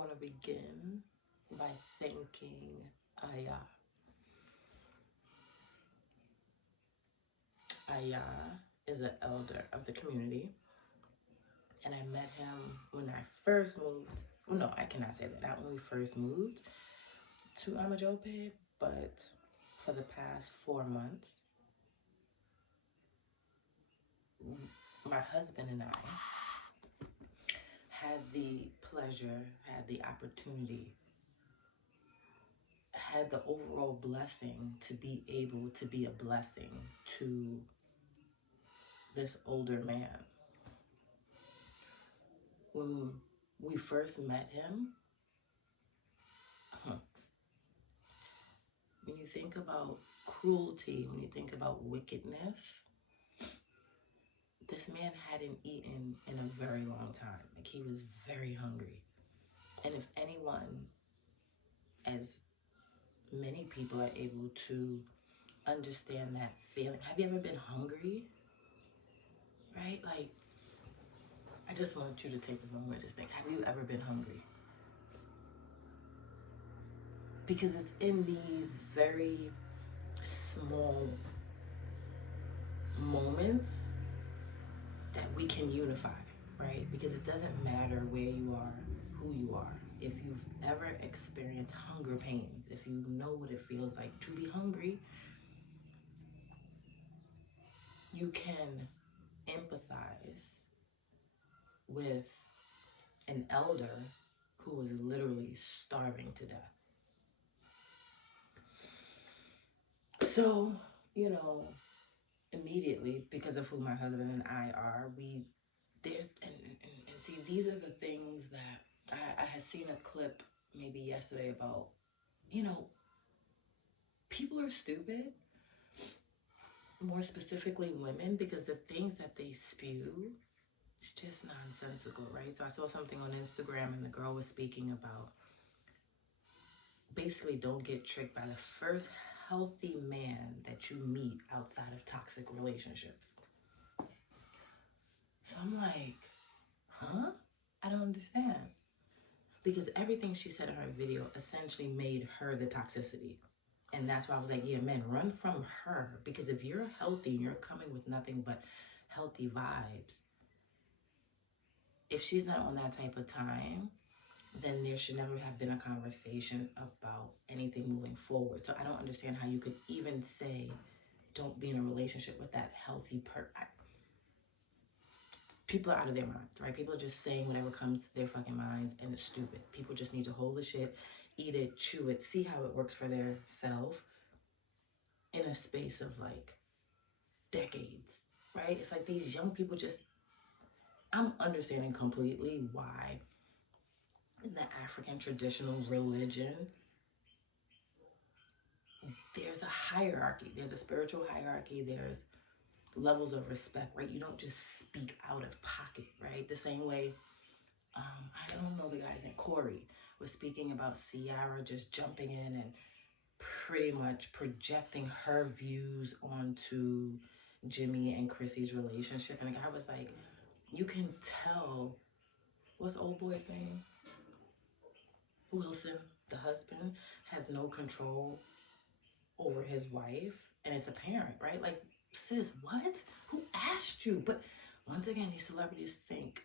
want to begin by thanking Ayah. Ayah is an elder of the community, and I met him when I first moved. Well, no, I cannot say that. Not when we first moved to Amajope, but for the past 4 months, my husband and I had the pleasure, had the opportunity, had the overall blessing to be able to be a blessing to this older man. When we first met him, when you think about cruelty, when you think about wickedness, this man hadn't eaten in a very long time. Like, he was very hungry. And if anyone, as many people are able to understand that feeling, have you ever been hungry? Right? Like, I just want you to take a moment and just think, have you ever been hungry? Because it's in these very small moments that we can unify, right? Because it doesn't matter where you are, who you are. If you've ever experienced hunger pains, if you know what it feels like to be hungry, you can empathize with an elder who was literally starving to death. So, immediately, because of who my husband and I are, see, these are the things that I had seen a clip maybe yesterday about, people are stupid, more specifically women, because the things that they spew, it's just nonsensical, right? So I saw something on Instagram and the girl was speaking about basically don't get tricked by the first healthy man that you meet outside of toxic relationships. So I'm like, huh? I don't understand. Because everything she said in her video essentially made her the toxicity. And that's why I was like, yeah, men, run from her. Because if you're healthy and you're coming with nothing but healthy vibes, if she's not on that type of time, then there should never have been a conversation about anything moving forward. So I don't understand how you could even say, don't be in a relationship with that healthy people are out of their minds, right? People are just saying whatever comes to their fucking minds, and it's stupid. People just need to hold the shit, eat it, chew it, see how it works for their self in a space of like decades, right? It's like these young people I'm understanding completely why in the African traditional religion, there's a hierarchy. There's a spiritual hierarchy. There's levels of respect, right? You don't just speak out of pocket, right? The same way, I don't know the guy's name, Corey, was speaking about Ciara just jumping in and pretty much projecting her views onto Jimmy and Chrissy's relationship. And the guy was like, you can tell, what's old boy's name? Wilson, the husband, has no control over his wife, and it's apparent, right? Like, sis, what? Who asked you? But once again, these celebrities think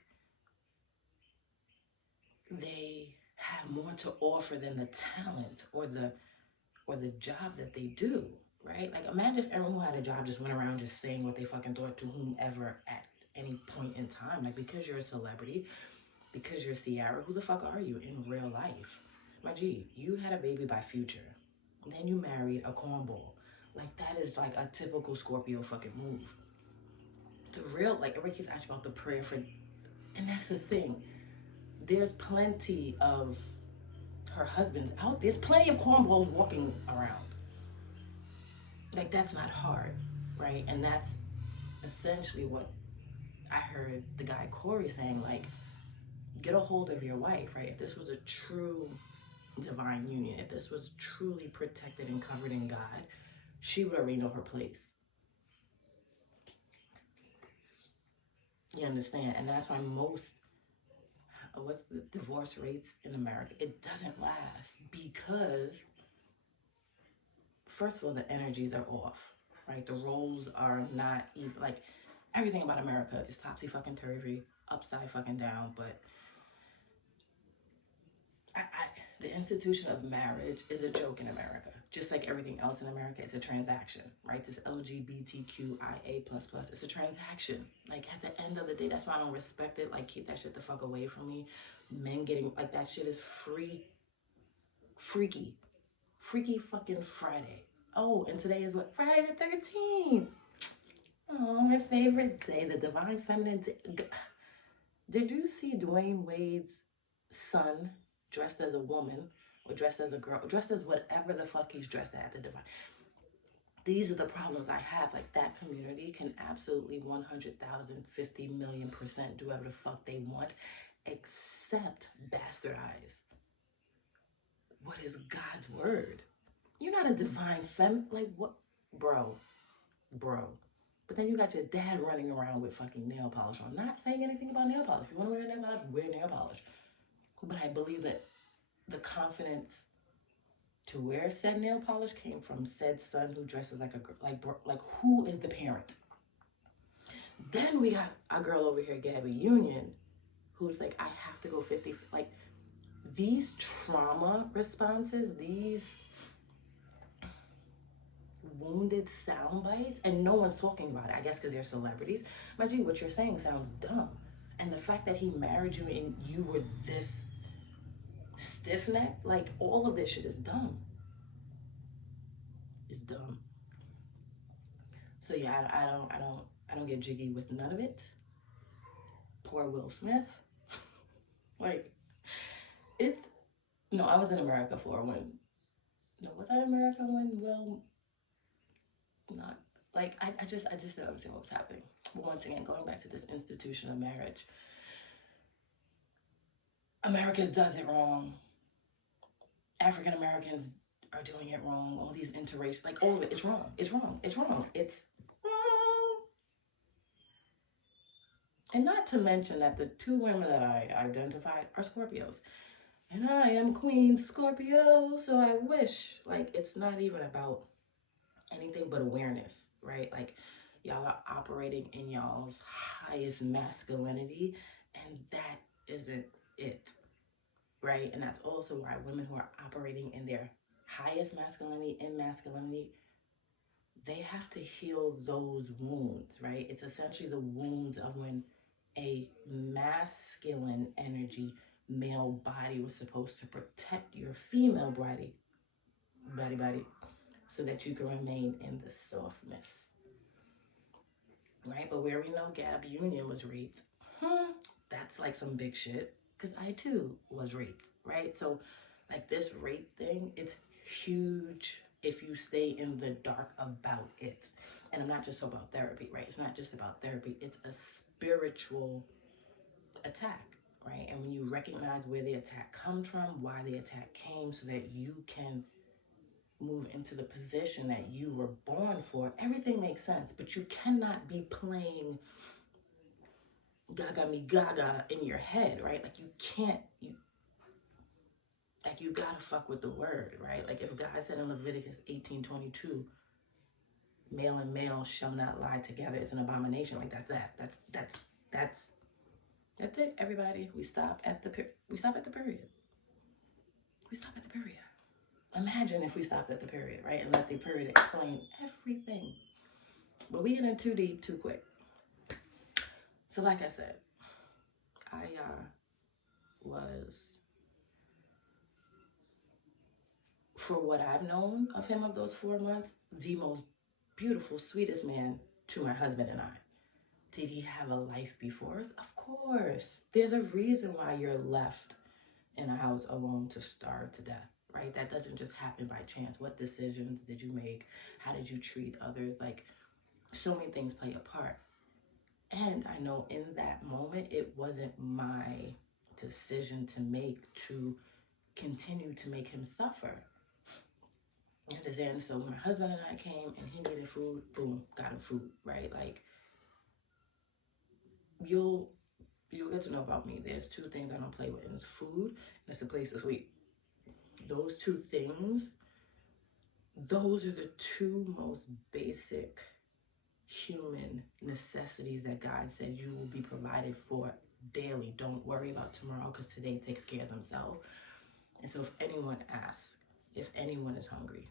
they have more to offer than the talent or the job that they do, right? Like, imagine if everyone who had a job just went around just saying what they fucking thought to whomever at any point in time. Like, because you're a celebrity, because you're Ciara, who the fuck are you in real life? My G, you had a baby by Future. Then you married a cornball. Like, that is like a typical Scorpio fucking move. The real, like, everybody keeps asking about the prayer for, and that's the thing. There's plenty of her husbands out. There's plenty of cornballs walking around. Like, that's not hard, right? And that's essentially what I heard the guy Corey saying, like, get a hold of your wife, right? If this was a true divine union, if this was truly protected and covered in God, she would already know her place. You understand? And that's why most what's the divorce rates in America? It doesn't last because, first of all, the energies are off, right? The roles are not even, like, everything about America is topsy-fucking-turvy, upside fucking down, but the institution of marriage is a joke in America. Just like everything else in America, it's a transaction, right? This LGBTQIA++, it's a transaction. Like, at the end of the day, that's why I don't respect it. Like, keep that shit the fuck away from me. Men getting, like, that shit is freaky fucking Friday. Oh, and today is what? Friday the 13th. Oh, my favorite day, the divine feminine day. Did you see Dwayne Wade's son dressed as a woman, or dressed as a girl, or dressed as whatever the fuck he's dressed at the divine? These are the problems I have. Like, that community can absolutely 100,000, 50 million% do whatever the fuck they want, except bastardize what is God's word. You're not a divine femme. Like, what? Bro. But then you got your dad running around with fucking nail polish on. Not saying anything about nail polish. If you want to wear nail polish, wear nail polish. But I believe that the confidence to wear said nail polish came from said son who dresses like a girl. Like who is the parent? Then we got our girl over here, Gabby Union, who's like, I have to go 50. Like, these trauma responses, these wounded sound bites, and no one's talking about it, I guess because they're celebrities. My G, what you're saying sounds dumb. And the fact that he married you and you were this stiff-necked, like, all of this shit is dumb. It's dumb. So yeah, I don't get jiggy with none of it. Poor Will Smith. Like, it's, no, I was in America for when, no, was I in America when Will, not, like, I just don't understand what's happening. But once again, going back to this institution of marriage, America does it wrong. African Americans are doing it wrong. All these interracial, like, all of it, it's wrong. It's wrong. And not to mention that the two women that I identified are Scorpios. And I am Queen Scorpio, so I wish, like, it's not even about anything but awareness, right? Like, y'all are operating in y'all's highest masculinity, and that isn't it, right? And that's also why women who are operating in their highest masculinity, they have to heal those wounds, right? It's essentially the wounds of when a masculine energy male body was supposed to protect your female body, so that you can remain in the softness, right? But where we know Gab Union was raped, that's like some big shit, because I too was raped, right? So, like, this rape thing, it's huge if you stay in the dark about it. And I'm not just talking about therapy, right? It's not just about therapy. It's a spiritual attack, right? And when you recognize where the attack comes from, why the attack came, so that you can move into the position that you were born for, everything makes sense. But you cannot be playing gaga me gaga in your head, right? Like, you can't, you gotta fuck with the word, right? Like, if God said in Leviticus 18:22, male and male shall not lie together, it's an abomination. Like, that's it, everybody. We stop at the period. We stop at the period. Imagine if we stopped at the period, right? And let the period explain everything. But we get in too deep too quick. So like I said, I was, for what I've known of him of those 4 months, the most beautiful, sweetest man to my husband and I. Did he have a life before us? Of course. There's a reason why you're left in a house alone to starve to death, right? That doesn't just happen by chance. What decisions did you make? How did you treat others? Like, so many things play a part. And I know in that moment, it wasn't my decision to make to continue to make him suffer. You understand? So my husband and I came and he needed food, boom, got him food, right? Like, you'll you'll get to know about me. There's two things I don't play with, and it's food and it's a place to sleep. Those two things, those are the two most basic human necessities that God said you will be provided for daily. Don't worry about tomorrow, because today takes care of themselves. And so if anyone asks, if anyone is hungry,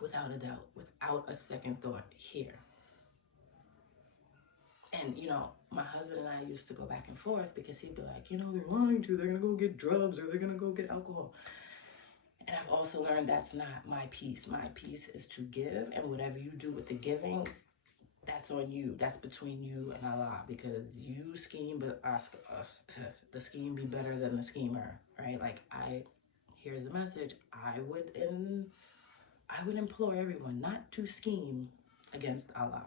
without a doubt, without a second thought, here. And, you know, my husband and I used to go back and forth because he'd be like, you know, they're lying to you. They're going to go get drugs or they're going to go get alcohol. And I've also learned that's not my peace. My peace is to give. And whatever you do with the giving, that's on you. That's between you and Allah. Because you scheme, but the scheme be better than the schemer, right? Like, here's the message. I would implore everyone not to scheme against Allah.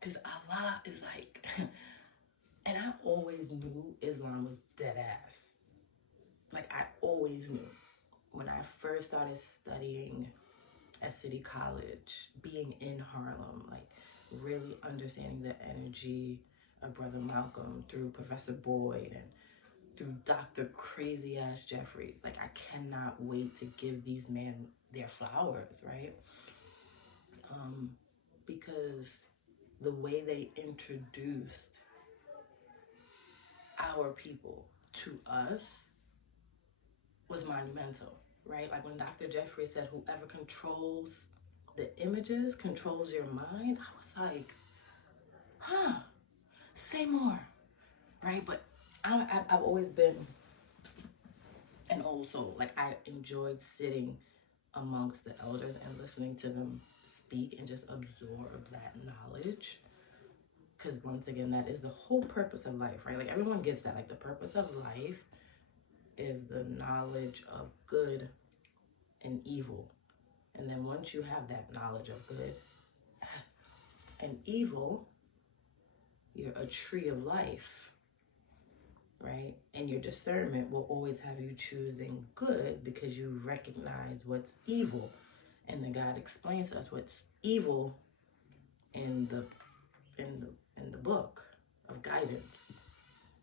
Because Allah is like, and I always knew Islam was dead ass. Like, I always knew. When I first started studying at City College, being in Harlem, like really understanding the energy of Brother Malcolm through Professor Boyd and through Dr. Crazy Ass Jeffries. Like, I cannot wait to give these men their flowers, right? Because the way they introduced our people to us was monumental, right? Like when Dr. Jeffrey said, whoever controls the images controls your mind, I was like, say more, right? But I've always been an old soul. Like, I enjoyed sitting amongst the elders and listening to them speak and just absorb that knowledge. Because once again, that is the whole purpose of life, right? Like, everyone gets that. Like, the purpose of life is the knowledge of good and evil. And then once you have that knowledge of good and evil, you're a tree of life, right? And your discernment will always have you choosing good because you recognize what's evil. And then God explains to us what's evil in the book of guidance,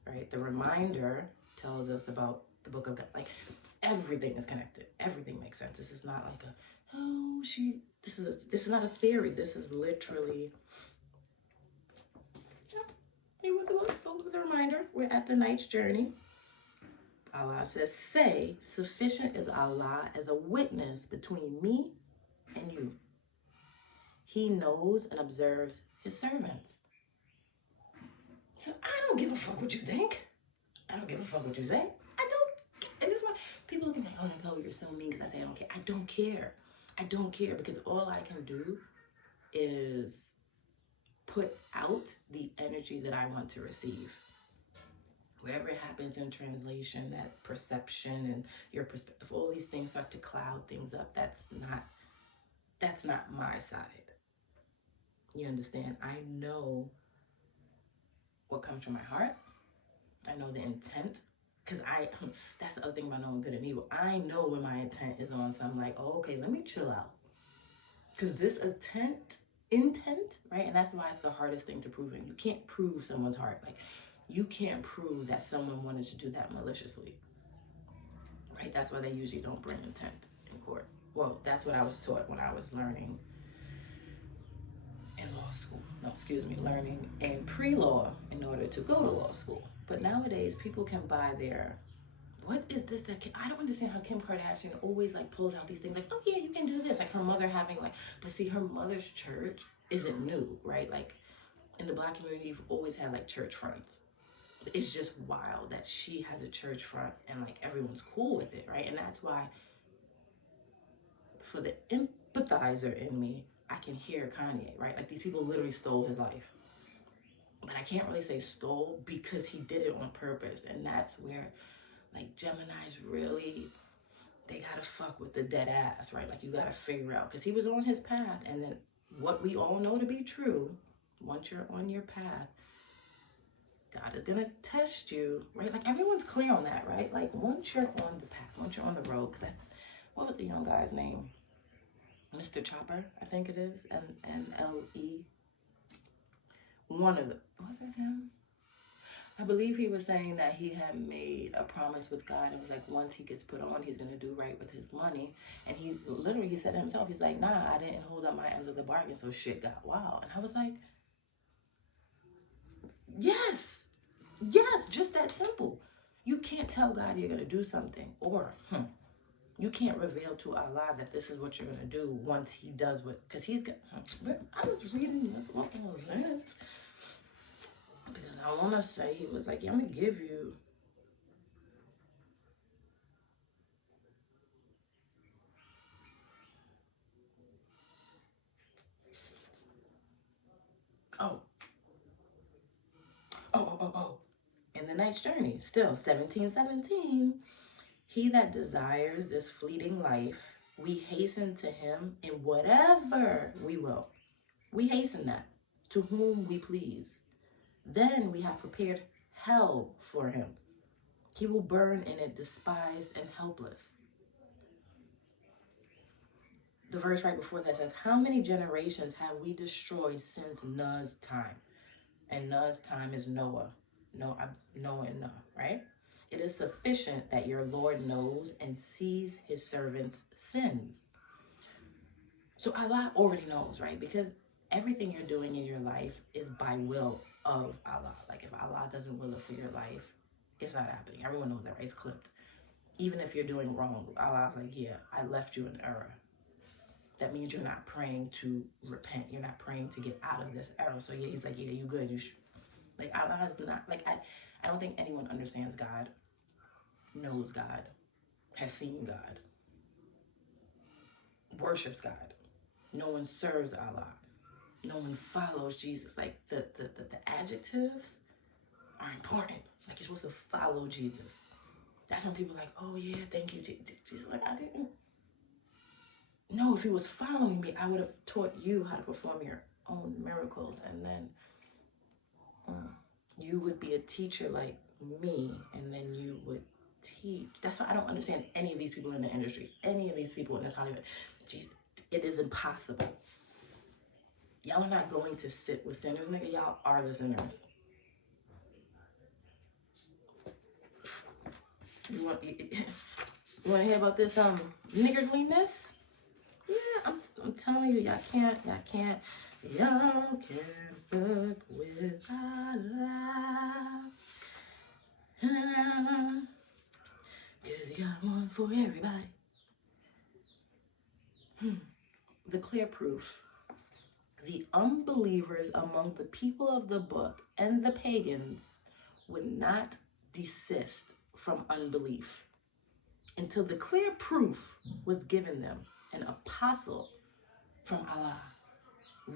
right? The reminder tells us about the book of God. Like, everything is connected. Everything makes sense. This is not like this is not a theory. This is literally, with the reminder. We're at the night's journey. Allah says, say, sufficient is Allah as a witness between me and you. He knows and observes his servants. So I don't give a fuck what you think. I don't give a fuck what you say. I don't. And this is why people look at me like, oh, you're so mean because I say I don't care. I don't care. I don't care because all I can do is put out the energy that I want to receive. Wherever it happens in translation, that perception and your perspective, all these things start to cloud things up. That's not my side. You understand? I know what comes from my heart. I know the intent. Because that's the other thing about knowing good and evil. I know when my intent is on something like, oh, okay, let me chill out. Because this intent, right? And that's why it's the hardest thing to prove. And you can't prove someone's heart. Like, you can't prove that someone wanted to do that maliciously, right? That's why they usually don't bring intent in court. Well, that's what I was taught when I was learning in law school. Learning in pre-law in order to go to law school. But nowadays, people can buy what is this I don't understand how Kim Kardashian always like pulls out these things like, oh yeah, you can do this. Like her mother having but see, her mother's church isn't new, right? Like in the Black community, you've always had like church fronts. It's just wild that she has a church front and like everyone's cool with it, right? And that's why for the empathizer in me, I can hear Kanye, right? Like these people literally stole his life. But I can't really say stole because he did it on purpose. And that's where like Gemini's really, they gotta fuck with the dead ass, right? Like you gotta figure out, because he was on his path. And then what we all know to be true, once you're on your path, God is gonna test you, right? Like everyone's clear on that, right? Like once you're on the path, once you're on the road, because what was the young guy's name? Mr. Chopper, I think it is, and L.E. one of the, was it him? I believe he was saying that he had made a promise with God. It was like once he gets put on, he's going to do right with his money. And he literally, he said to himself, he's like, nah, I didn't hold up my ends of the bargain, so shit got wild. And I was like, yes, just that simple. You can't tell God you're going to do something, or you can't reveal to Allah that this is what you're going to do once he does what, because he's got, I was reading this, what was that? Because I want to say, he was like, yeah, I'm going to give you. Oh. In the night's journey, still 17:17. He that desires this fleeting life, we hasten to him in whatever we will. We hasten that to whom we please. Then we have prepared hell for him. He will burn in it despised and helpless. The verse right before that says, how many generations have we destroyed since Noah's time? And Noah's time is Noah. Noah and Noah, right? It is sufficient that your Lord knows and sees his servants' sins. So Allah already knows, right? Because everything you're doing in your life is by will of Allah. Like if Allah doesn't will it for your life, it's not happening. Everyone knows that, right? It's clipped. Even if you're doing wrong, Allah's like, yeah, I left you in error. That means you're not praying to repent. You're not praying to get out of this error. So yeah, he's like, yeah, you good. You should. Like Allah is not, like I don't think anyone understands God, knows God, has seen God, worships God. No one serves Allah. No one follows Jesus. Like the adjectives are important. Like you're supposed to follow Jesus. That's when people are like, oh yeah, thank you, Jesus. Like I didn't. No, if he was following me, I would have taught you how to perform your own miracles, and then you would be a teacher like me, and then you would teach. That's why I don't understand any of these people in the industry, any of these people in this Hollywood. Jesus, it is impossible. Y'all are not going to sit with sinners, nigga. Y'all are the sinners. You want to hear about this niggardliness? Yeah, I'm telling you, y'all can't fuck with Allah. Cause he got one for everybody. The clear proof. The unbelievers among the people of the book and the pagans would not desist from unbelief until the clear proof was given them, an apostle from Allah,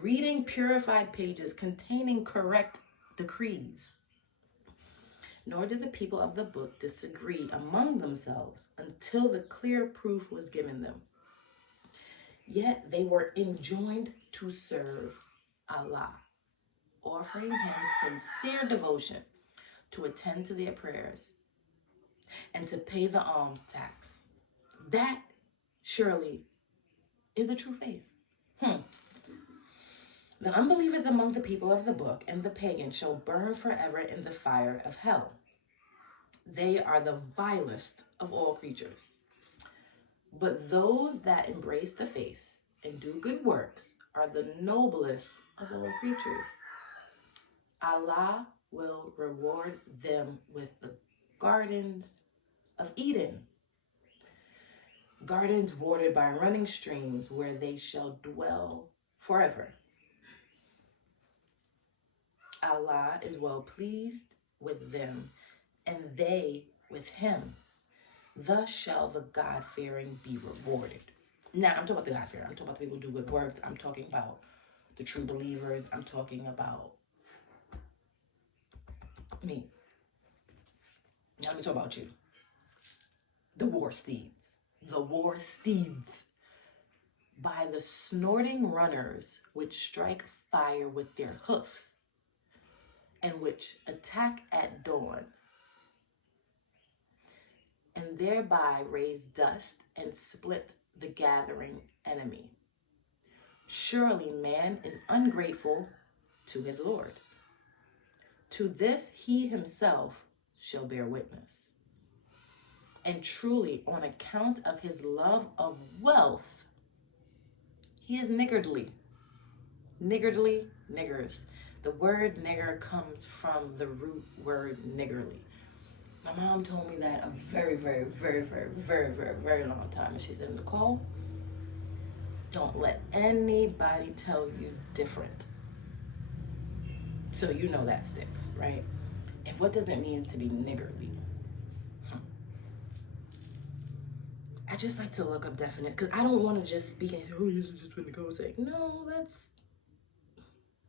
reading purified pages containing correct decrees. Nor did the people of the book disagree among themselves until the clear proof was given them. Yet they were enjoined to serve Allah, offering him sincere devotion, to attend to their prayers, and to pay the alms tax. That surely is the true faith. The unbelievers among the people of the book and the pagans shall burn forever in the fire of hell. They are the vilest of all creatures. But those that embrace the faith and do good works are the noblest of all creatures. Allah will reward them with the gardens of Eden, gardens watered by running streams where they shall dwell forever. Allah is well pleased with them, and they with him. Thus shall the God-fearing be rewarded. Now, I'm talking about the God-fearing. I'm talking about the people who do good works. I'm talking about the true believers. I'm talking about me. Now, let me talk about you. The war steeds. The war steeds. By the snorting runners which strike fire with their hoofs and which attack at dawn, and thereby raise dust and split the gathering enemy. Surely man is ungrateful to his Lord. To this he himself shall bear witness. And truly, on account of his love of wealth, he is niggardly. Niggardly, niggers. The word nigger comes from the root word niggerly. My mom told me that a very, very, very, very, very, very, very long time. And she said, Nicole, don't let anybody tell you different. So you know that sticks, right? And what does it mean to be niggardly? I just like to look up definite, because I don't want to just speak and say, oh, this is just what Nicole say. No, that's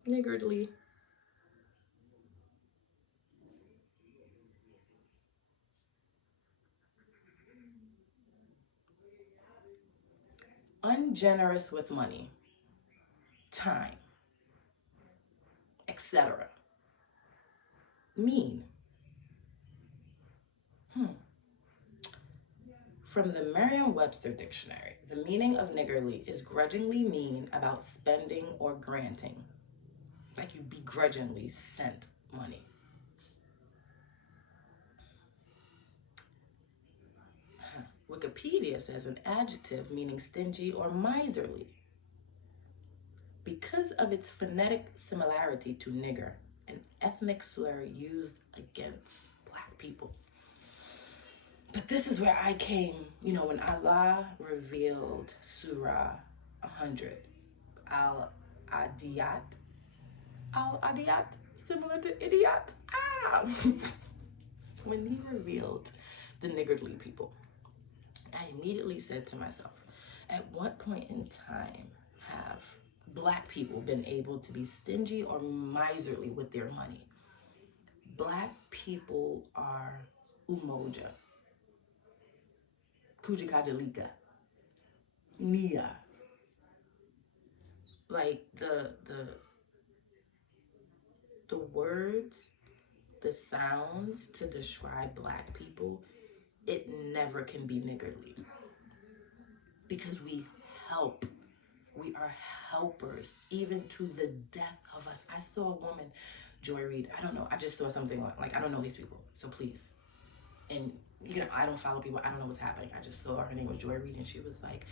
niggardly. Ungenerous with money, time, etc. Mean. From the Merriam-Webster dictionary, the meaning of niggardly is grudgingly mean about spending or granting. Like you begrudgingly sent money. Wikipedia says an adjective meaning stingy or miserly. Because of its phonetic similarity to nigger, an ethnic slur used against Black people. But this is where I came, when Allah revealed Sura 100, Al-Adiyat, similar to idiot. When he revealed the niggardly people, I immediately said to myself, at what point in time have Black people been able to be stingy or miserly with their money? Black people are umoja, kujikadalika, nia. Like the words, the sounds to describe Black people, it never can be niggardly. Because we help. We are helpers, even to the death of us. I saw a woman, Joy Reid. I don't know. I just saw something like, I don't know these people. So please. And, I don't follow people. I don't know what's happening. I just saw her name was Joy Reid, and she was like,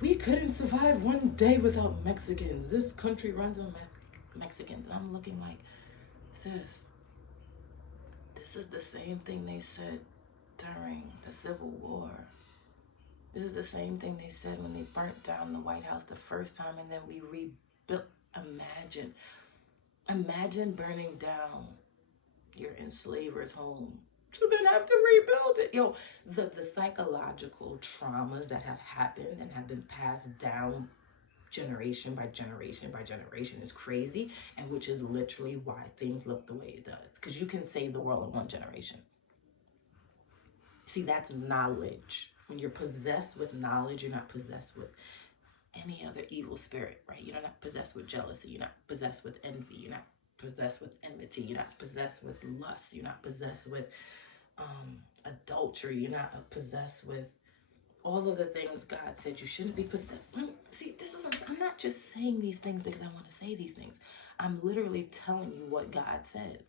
we couldn't survive one day without Mexicans. This country runs on Mexicans. And I'm looking like, sis, this is the same thing they said during the Civil War. This is the same thing they said when they burnt down the White House the first time, and then we rebuilt. Imagine burning down your enslaver's home to then have to rebuild it. The psychological traumas that have happened and have been passed down generation by generation by generation is crazy, and which is literally why things look the way it does. Because you can save the world in one generation. See, that's knowledge. When you're possessed with knowledge, you're not possessed with any other evil spirit, right? You're not possessed with jealousy. You're not possessed with envy. You're not possessed with enmity. You're not possessed with lust. You're not possessed with adultery. You're not possessed with all of the things God said you shouldn't be possessed. See, this is what I'm not just saying these things because I want to say these things. I'm literally telling you what God said.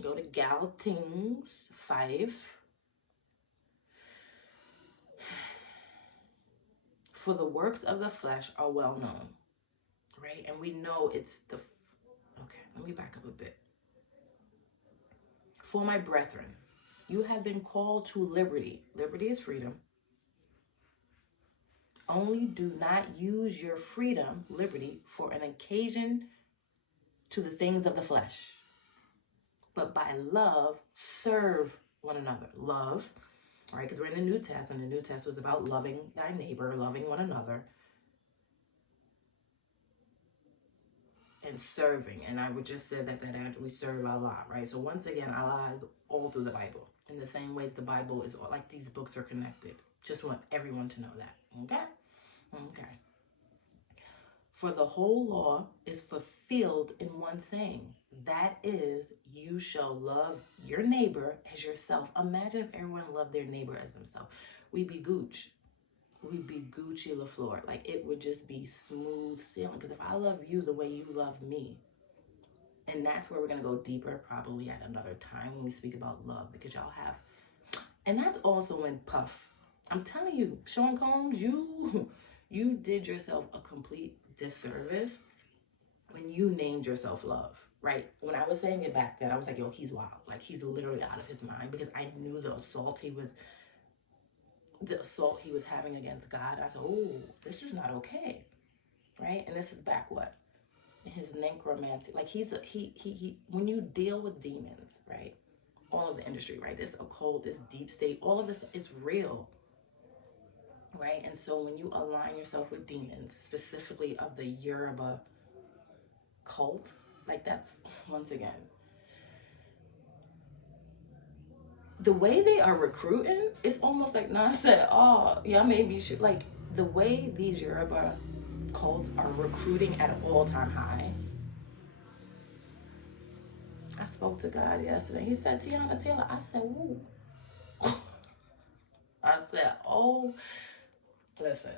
Go to Galatians 5. For the works of the flesh are well known, right? And we know it's okay, let me back up a bit. For my brethren, you have been called to liberty. Liberty is freedom. Only do not use your freedom, liberty, for an occasion to the things of the flesh, but by love serve one another. Love. All right, because we're in the New Testament. The New Testament was about loving thy neighbor, loving one another, and serving. And I would just say that we serve Allah, right? So once again, Allah is all through the Bible. In the same ways, the Bible is all, like these books are connected. Just want everyone to know that, okay? Okay. For the whole law is fulfilled in one saying. That is, you shall love your neighbor as yourself. Imagine if everyone loved their neighbor as themselves. We'd be Gooch. We'd be Gucci LaFleur. Like, it would just be smooth sailing. Because if I love you the way you love me, And that's where we're going to go deeper probably at another time when we speak about love, because y'all have, and that's also when Puff, I'm telling you, Sean Combs, you did yourself a complete disservice when you named yourself Love, right? When I was saying it back then, I was like, yo, he's wild. Like, he's literally out of his mind, because I knew the assault he was having against God. I said, oh, this is not okay, right? And this is back what? His necromancy. Like, he when you deal with demons, right? All of the industry, right? This occult, this deep state, all of this is real, right? And so when you align yourself with demons, specifically of the Yoruba cult, like, that's, once again, the way they are recruiting, it's almost like Nas said, oh, yeah, maybe you should, like, the way these Yoruba cults are recruiting at an all-time high. I spoke to God yesterday. He said, Tiana Taylor. I said, ooh. I said, oh, listen,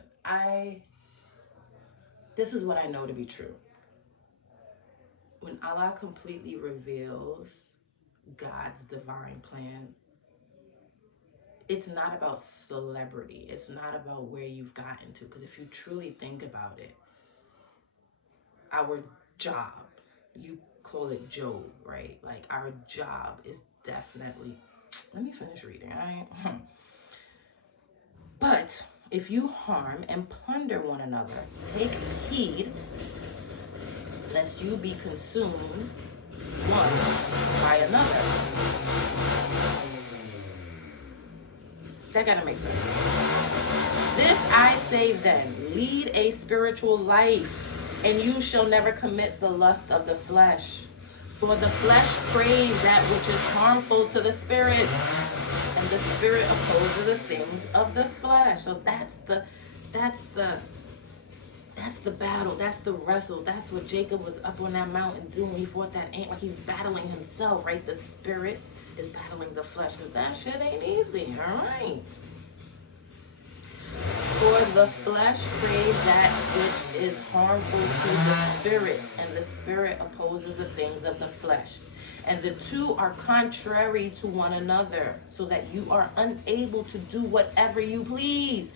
this is what I know to be true. When Allah completely reveals God's divine plan, it's not about celebrity. It's not about where you've gotten to. Because if you truly think about it, our job, you call it Job, right? Like, our job is definitely, let me finish reading. But if you harm and plunder one another, take heed lest you be consumed one by another. That gotta make sense. This I say then, lead a spiritual life, and you shall never commit the lust of the flesh. For the flesh craves that which is harmful to the spirit, and the spirit opposes the things of the flesh. So that's the battle, that's the wrestle. That's what Jacob was up on that mountain doing. He fought that ant, like he's battling himself, right? The spirit is battling the flesh, because that shit ain't easy, all right? For the flesh craves that which is harmful to the spirit, and the spirit opposes the things of the flesh. And the two are contrary to one another, so that you are unable to do whatever you please.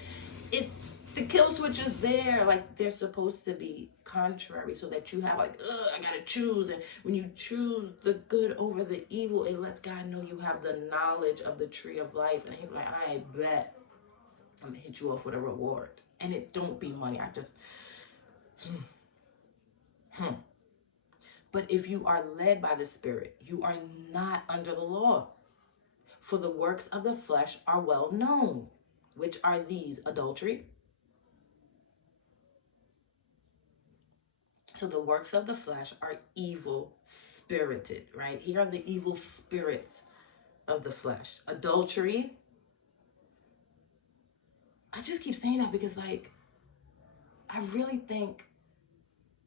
It's the kill switch is there, like they're supposed to be contrary, so that you have like, I gotta choose. And when you choose the good over the evil, it lets God know you have the knowledge of the tree of life. And he's like, I bet I'm gonna hit you off with a reward. And it don't be money. I just, But if you are led by the Spirit, you are not under the law. For the works of the flesh are well known, which are these: adultery. So the works of the flesh are evil spirited, right? Here are the evil spirits of the flesh. Adultery. I just keep saying that because, like, I really think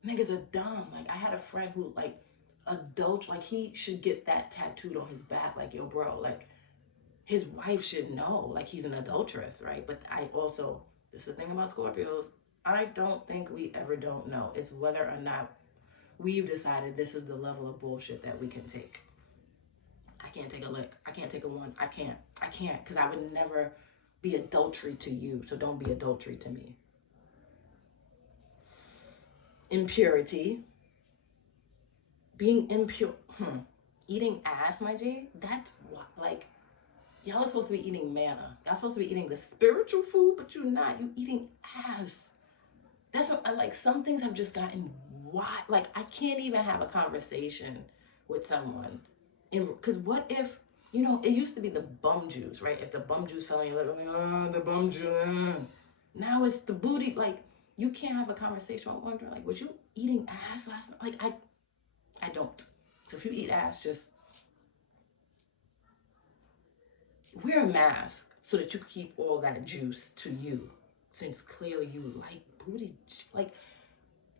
niggas are dumb. Like, I had a friend who, like, like, he should get that tattooed on his back. Like, yo, bro, like, his wife should know, like, he's an adulteress, right? But I also, this is the thing about Scorpios, I don't think we ever don't know. It's whether or not we've decided this is the level of bullshit that we can take. I can't take a lick. I can't take a one. I can't, because I would never be adultery to you. So don't be adultery to me. Impurity. Being impure. Eating ass, my G. That's what, like, y'all are supposed to be eating manna. Y'all supposed to be eating the spiritual food, but you're not. You eating ass. That's what I like. Some things have just gotten wild. Like, I can't even have a conversation with someone. Because what if, you know, it used to be the bum juice, right? If the bum juice fell in your lip, I'm like, oh, the bum juice. Now it's the booty. Like, you can't have a conversation. I'm wondering, like, was you eating ass last night? Like, I don't. So if you eat ass, just wear a mask so that you keep all that juice to you, since clearly you like booty. Like,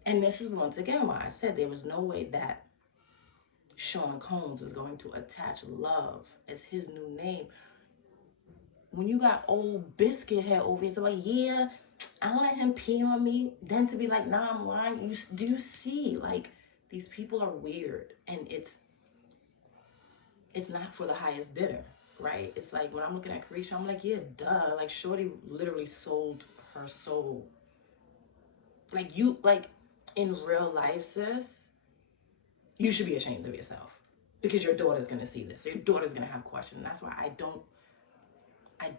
and this is once again why I said there was no way that Sean Combs was going to attach love as his new name. When you got old biscuit head over here, so like, yeah, I'll let him pee on me. Then to be like, nah, I'm lying. Do you see, like, These people are weird, and it's not for the highest bidder, right? It's like when I'm looking at Carisha, I'm like, yeah, duh. Like, shorty literally sold her soul. Like, you, like, in real life, sis, you should be ashamed of yourself, because your daughter's gonna see this. Your daughter's gonna have questions. And that's why I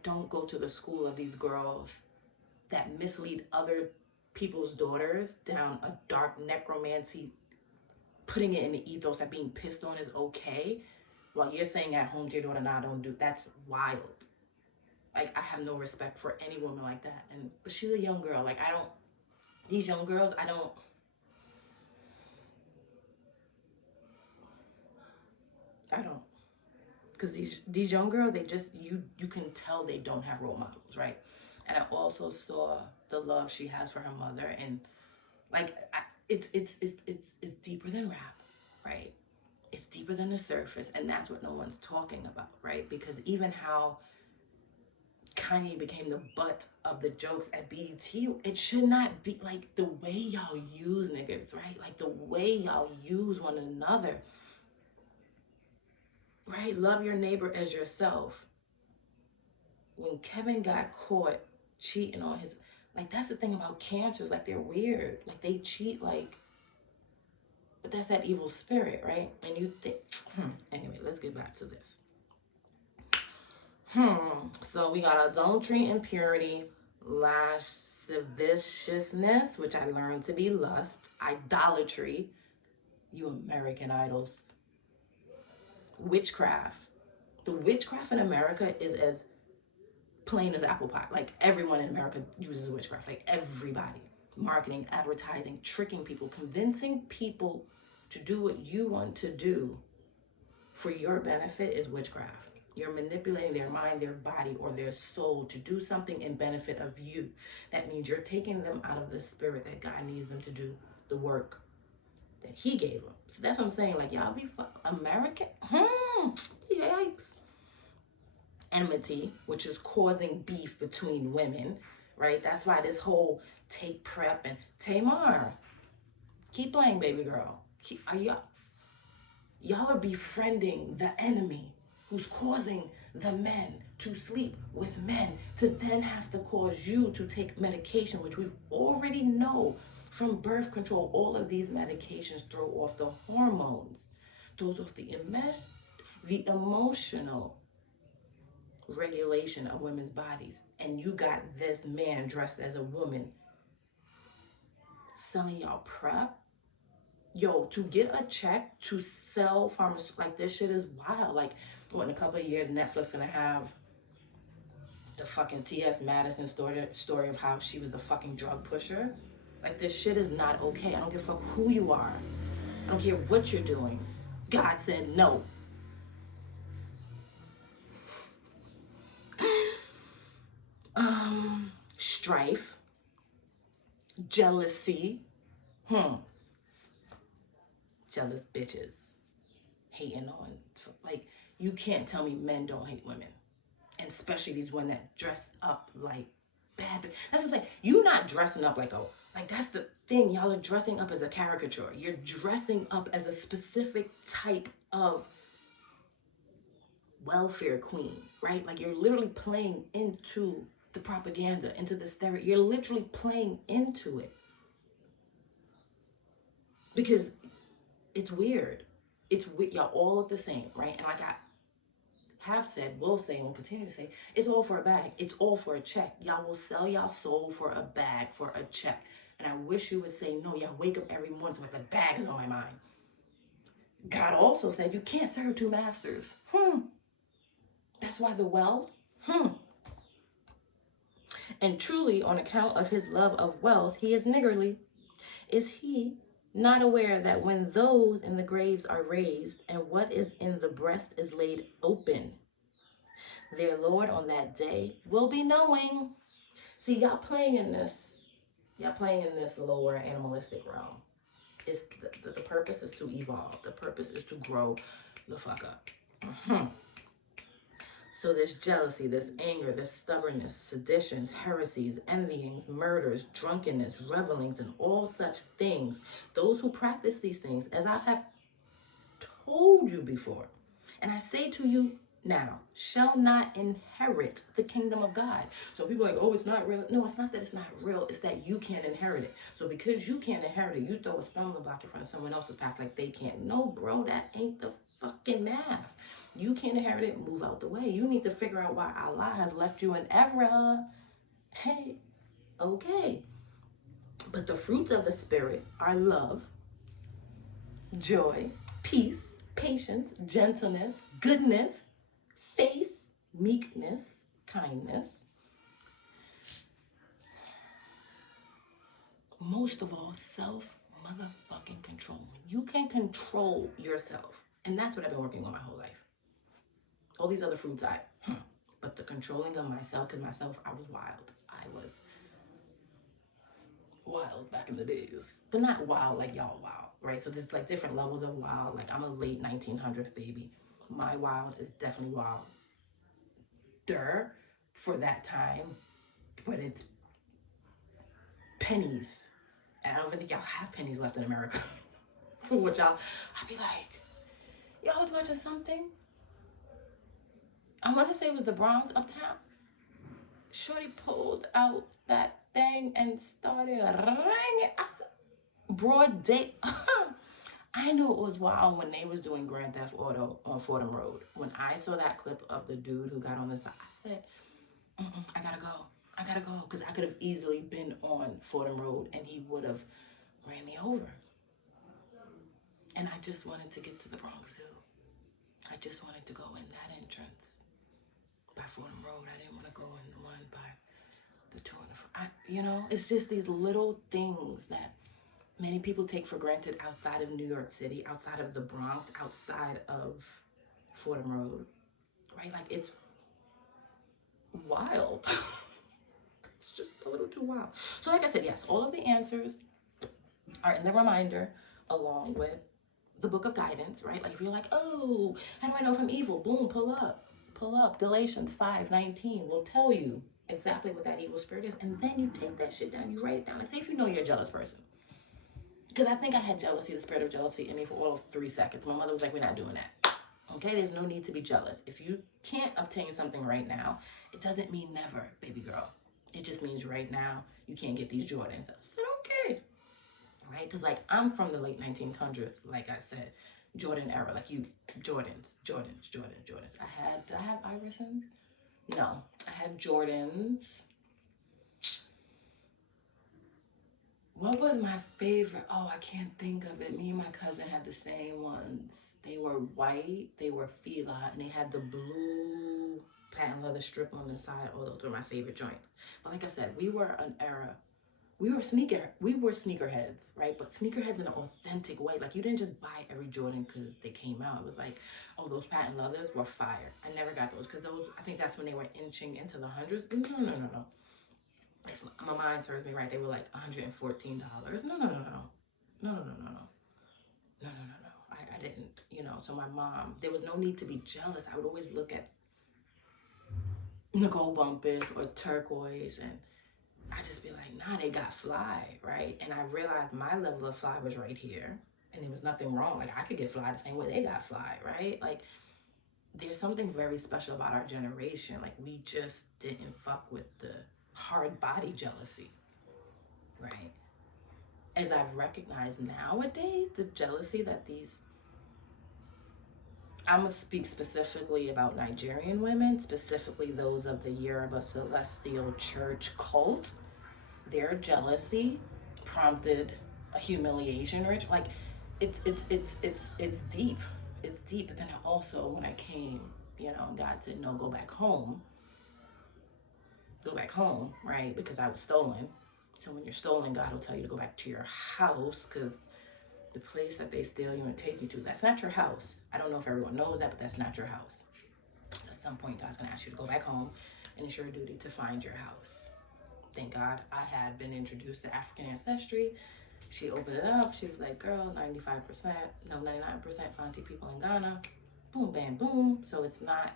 don't go to the school of these girls that mislead other people's daughters down a dark necromancy, putting it in the ethos that being pissed on is okay, while you're saying at home to your daughter, nah, don't do. That's wild. Like, I have no respect for any woman like that. But she's a young girl. Like, these young girls, I don't. Because these young girls, they just, you can tell they don't have role models, right? And I also saw the love she has for her mother, and like, it's deeper than rap, right? It's deeper than the surface, and that's what no one's talking about, right? Because even how Kanye became the butt of the jokes at BET, it should not be like the way y'all use niggas, right? Like the way y'all use one another, right? Love your neighbor as yourself. When Kevin got caught cheating on his, like, that's the thing about cancers, like, they're weird. Like, they cheat, like, but that's that evil spirit, right? And you think, anyway, let's get back to this. So we got adultery, impurity, lasciviousness, which I learned to be lust, idolatry, you American idols, witchcraft. The witchcraft in America is as plain as apple pie. Like, everyone in America uses witchcraft. Like, everybody. Marketing, advertising, tricking people, convincing people to do what you want to do for your benefit is witchcraft. You're manipulating their mind, their body, or their soul to do something in benefit of you. That means you're taking them out of the spirit that God needs them to do the work that he gave them. So that's what I'm saying. Like, y'all be American? Yikes. Enmity, which is causing beef between women, right? That's why this whole take prep and Tamar, keep playing, baby girl. Y'all are befriending the enemy who's causing the men to sleep with men, to then have to cause you to take medication, which we already know from birth control. All of these medications throw off the hormones, throws off the emotional regulation of women's bodies. And you got this man dressed as a woman selling y'all prep. Yo, to get a check to sell pharmaceuticals, like, this shit is wild. Like, in a couple of years, Netflix gonna have the fucking T.S. Madison story of how she was a fucking drug pusher. Like, this shit is not okay. I don't give a fuck who you are. I don't care what you're doing. God said no. Strife, jealousy, jealous bitches hating on, like, you can't tell me men don't hate women, and especially these women that dress up like bad. That's what I'm saying. You not dressing up like that's the thing. Y'all are dressing up as a caricature. You're dressing up as a specific type of welfare queen, right? Like, you're literally playing into the propaganda, into the stereotype. You're literally playing into it because it's weird. It's weird. Y'all all look the same, right? And like I have said, will say, and will continue to say, it's all for a bag. It's all for a check. Y'all will sell y'all soul for a bag, for a check. And I wish you would say, no, y'all wake up every morning so like the bag is on my mind. God also said you can't serve two masters. That's why the wealth. And truly, on account of his love of wealth, he is niggardly. Is he not aware that when those in the graves are raised, and what is in the breast is laid open, their Lord on that day will be knowing? See, y'all playing in this lower animalistic realm. It's the purpose is to evolve. The purpose is to grow the fuck up. So this jealousy, this anger, this stubbornness, seditions, heresies, envyings, murders, drunkenness, revelings, and all such things. Those who practice these things, as I have told you before, and I say to you now, shall not inherit the kingdom of God. So people are like, oh, it's not real. No, it's not that it's not real. It's that you can't inherit it. So because you can't inherit it, you throw a stumbling block in front of someone else's path like they can't. No, bro, that ain't the fucking math. You can't inherit it. Move out the way. You need to figure out why Allah has left you in error. Hey, okay. But the fruits of the Spirit are love, joy, peace, patience, gentleness, goodness, faith, meekness, kindness. Most of all, self-motherfucking control. You can control yourself. And that's what I've been working on my whole life. All these other fruits, but the controlling of myself, because myself, I was wild. I was wild back in the days. But not wild like y'all wild, right? So there's like different levels of wild. Like I'm a late 1900s baby. My wild is definitely wilder for that time, but it's pennies. And I don't even think y'all have pennies left in America. For what y'all, I'd be like, y'all was watching something? I want to say it was the Bronx Uptown. Shorty pulled out that thing and started ringing. I said, broad day. I knew it was wild when they was doing Grand Theft Auto on Fordham Road. When I saw that clip of the dude who got on the side, I said, I gotta go. Because I could have easily been on Fordham Road and he would have ran me over. And I just wanted to get to the Bronx Zoo. I just wanted to go in that entrance by Fordham Road. I didn't want to go in the one by the two and the, you know, it's just these little things that many people take for granted outside of New York City, outside of the Bronx, outside of Fordham Road, right? Like it's wild. It's just a little too wild. So like I said, yes, all of the answers are in the reminder along with the book of guidance, right? Like if you're like, oh, how do I know if I'm evil? Boom, pull up. Galatians 5:19 will tell you exactly what that evil spirit is. And then you take that shit down, you write it down. Like say if you know you're a jealous person. Because I think I had jealousy, the spirit of jealousy in me for all of 3 seconds. My mother was like, we're not doing that. Okay, there's no need to be jealous. If you can't obtain something right now, it doesn't mean never, baby girl. It just means right now, you can't get these Jordans. I said, okay. Right? Because like I'm from the late 1900s, like I said, Jordan era, like you, Jordans. Did I have Iversons? No, I had Jordans. What was my favorite? Oh, I can't think of it. Me and my cousin had the same ones. They were white, they were Fila, and they had the blue patent leather strip on the side. Oh, those were my favorite joints. But like I said, we were an era. We were sneakerheads, right? But sneakerheads in an authentic way. Like you didn't just buy every Jordan because they came out. It was like, oh, those patent leathers were fire. I never got those because those, I think that's when they were inching into the hundreds. No. If my mind serves me right, they were like $114. No. I didn't, you know, so my mom, there was no need to be jealous. I would always look at Nicole bumpers or turquoise and I just be like, nah, they got fly, right? And I realized my level of fly was right here and there was nothing wrong. Like I could get fly the same way they got fly, right? Like there's something very special about our generation. Like we just didn't fuck with the hard body jealousy, right? As I've recognized nowadays, the jealousy that these, I'm gonna speak specifically about Nigerian women, specifically those of the Yoruba Celestial Church cult. Their jealousy prompted a humiliation ritual. Like it's deep. It's deep. But then I also, when I came, you know, God said, no, go back home, right? Because I was stolen. So when you're stolen, God will tell you to go back to your house because the place that they steal you and take you to, that's not your house. I don't know if everyone knows that, but that's not your house. At some point, God's going to ask you to go back home, and it's your duty to find your house. Thank God I had been introduced to African ancestry. She opened it up. She was like, girl, 99% Fanti people in Ghana. Boom, bam, boom. So it's not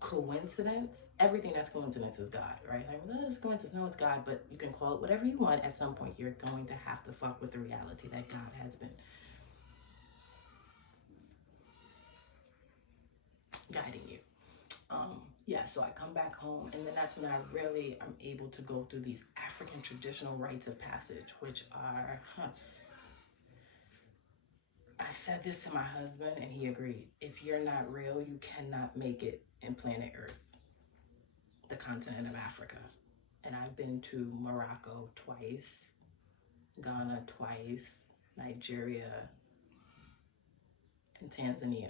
coincidence. Everything that's coincidence is God, right? Like, well, it's coincidence. No, it's God, but you can call it whatever you want. At some point, you're going to have to fuck with the reality that God has been guiding you. Yeah, so I come back home, and then that's when I really am able to go through these African traditional rites of passage, which are, I've said this to my husband, and he agreed. If you're not real, you cannot make it in planet Earth, the continent of Africa. And I've been to Morocco twice, Ghana twice, Nigeria, and Tanzania.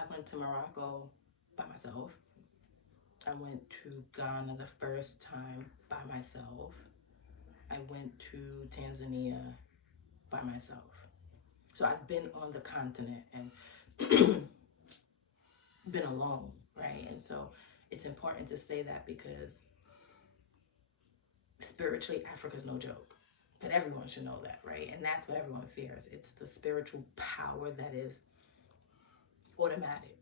I went to Morocco by myself. I went to Ghana the first time by myself. I went to Tanzania by myself. So I've been on the continent and been alone, right? And so it's important to say that because spiritually, Africa's no joke. But everyone should know that, right? And that's what everyone fears. It's the spiritual power that is automatic,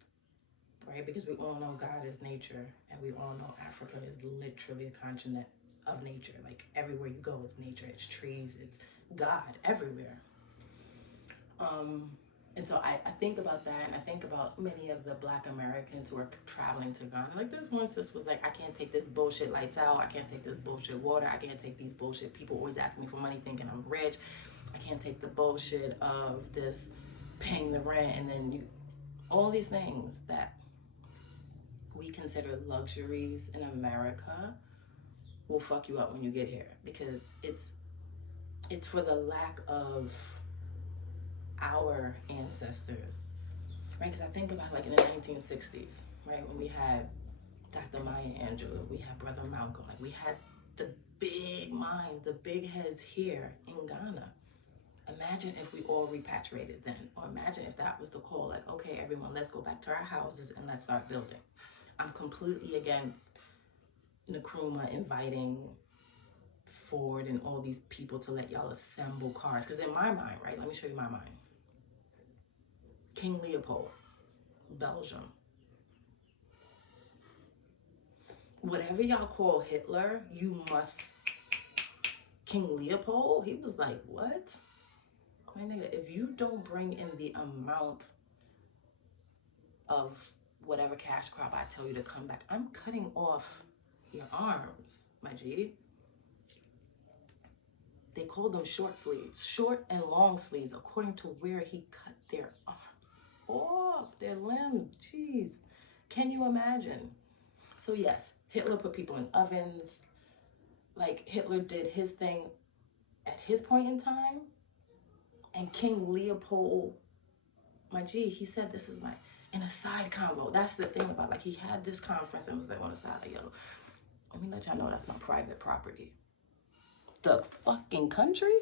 right? Because we all know God is nature, and we all know Africa is literally a continent of nature. Like, everywhere you go, it's nature, it's trees, it's God everywhere. And so I think about that, and I think about many of the Black Americans who are traveling to Ghana. Like, this one sis was like, I can't take this bullshit lights out, I can't take this bullshit water, I can't take these bullshit people always asking me for money thinking I'm rich, I can't take the bullshit of this paying the rent, and then all these things that we consider luxuries in America will fuck you up when you get here, because it's for the lack of our ancestors, right? Because I think about, like, in the 1960s, right, when we had Dr. Maya Angelou, we had Brother Malcolm, like, we had the big minds, the big heads here in Ghana. Imagine if we all repatriated then, or imagine if that was the call, like, okay, everyone, let's go back to our houses and let's start building. I'm completely against Nkrumah inviting Ford and all these people to let y'all assemble cars, because in my mind, right, let me show you my mind. King Leopold, Belgium. Whatever y'all call Hitler, you must. King Leopold, he was like, what? My nigga, if you don't bring in the amount of whatever cash crop I tell you to come back, I'm cutting off your arms, my G. They called them short sleeves, short and long sleeves, according to where he cut their arms off, their limbs. Jeez, can you imagine? So yes, Hitler put people in ovens. Like, Hitler did his thing at his point in time. And King Leopold, my G, he said, this is my, in a side convo. That's the thing about, like, he had this conference and was like on the side, like, yo, let me let y'all know that's my private property. The fucking country?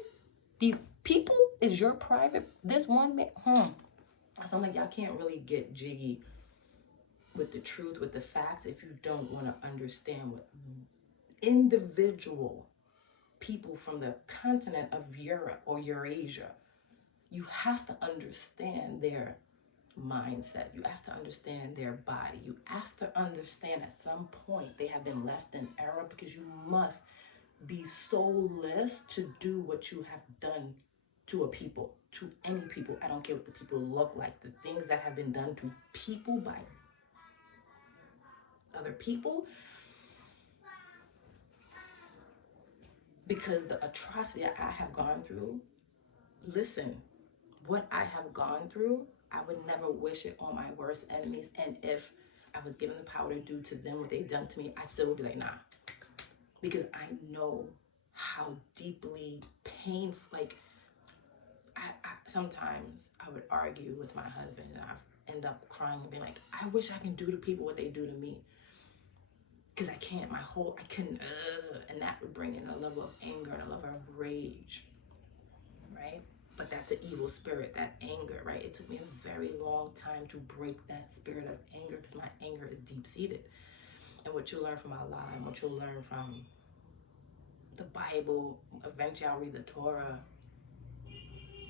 These people is your private, this one man, So I'm like, y'all can't really get jiggy with the truth, with the facts, if you don't want to understand what individual people from the continent of Europe or Eurasia, you have to understand their mindset. You have to understand their body. You have to understand at some point they have been left in error, because you must be soulless to do what you have done to a people, to any people. I don't care what the people look like. The things that have been done to people by other people, because the atrocity that I have gone through, listen, what I have gone through, I would never wish it on my worst enemies. And if I was given the power to do to them what they've done to me, I still would be like, nah. Because I know how deeply painful, like, I sometimes I would argue with my husband, and I end up crying and being like, I wish I can do to people what they do to me. Because I can't, I couldn't, and that would bring in a level of anger and a level of rage, right? But that's an evil spirit, that anger, right? It took me a very long time to break that spirit of anger, because my anger is deep-seated. And what you learn from Allah, and what you'll learn from the Bible, eventually I'll read the Torah,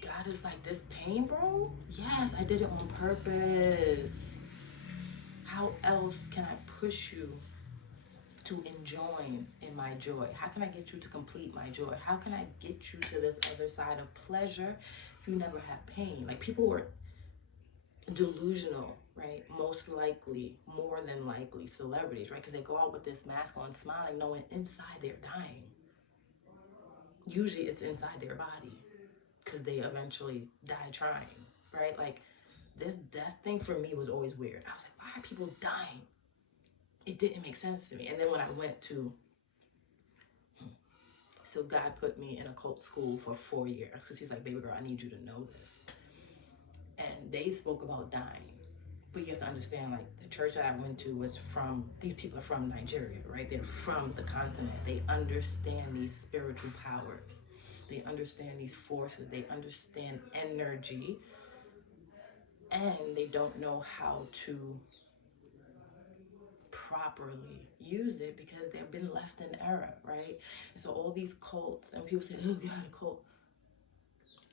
God is like, this pain, bro? Yes, I did it on purpose. How else can I push you to enjoin in my joy? How can I get you to complete my joy? How can I get you to this other side of pleasure if you never have pain? Like, people were delusional, right? Most likely, more than likely, celebrities, right? Because they go out with this mask on, smiling, knowing inside they're dying. Usually it's inside their body, because they eventually die trying, right? Like, this death thing for me was always weird. I was like, why are people dying? It didn't make sense to me. And then when I went to, so God put me in a cult school for 4 years, because he's like, baby girl, I need you to know this. And they spoke about dying. But you have to understand, like, the church that I went to was from, these people are from Nigeria, right? They're from the continent. They understand these spiritual powers. They understand these forces. They understand energy. And they don't know how to properly use it because they've been left in error, right? And so all these cults, and people say, oh God, a cult.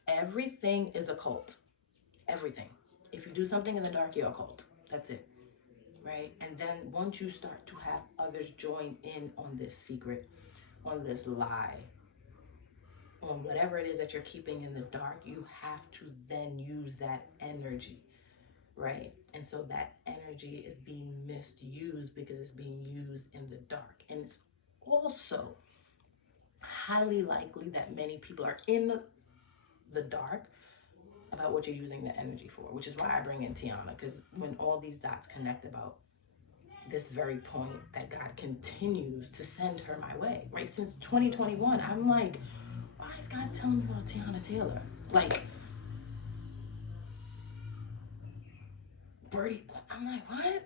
Everything is a cult. Everything. If you do something in the dark, you're a cult. That's it, right? And then once you start to have others join in on this secret, on this lie, on whatever it is that you're keeping in the dark, you have to then use that energy, right? And so that energy is being misused because it's being used in the dark. And it's also highly likely that many people are in the dark about what you're using the energy for, which is why I bring in Tiana, because when all these dots connect about this very point that God continues to send her my way, right? Since 2021, I'm like, why is God telling me about Tiana Taylor? Like, Birdie, I'm like, what?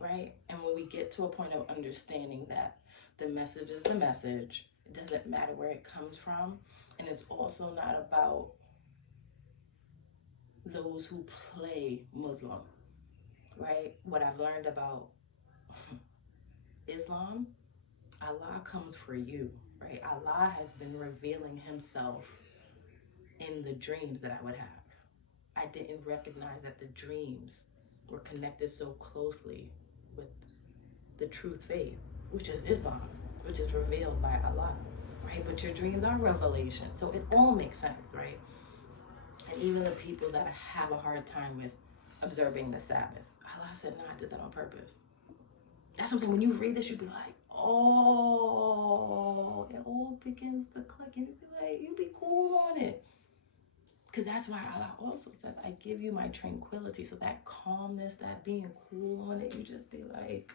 Right? And when we get to a point of understanding that the message is the message, it doesn't matter where it comes from, and it's also not about those who play Muslim, right? What I've learned about Islam, Allah comes for you, right? Allah has been revealing himself in the dreams that I would have. I didn't recognize that the dreams were connected so closely with the true faith, which is Islam, which is revealed by Allah, right? But your dreams are revelation. So it all makes sense, right? And even the people that have a hard time with observing the Sabbath, Allah said, no, I did that on purpose. That's something, when you read this, you'd be like, oh, it all begins to click, and you'd be like, you'd be cool on it. Because that's why Allah also says, I give you my tranquility. So that calmness, that being cool on it, you just be like,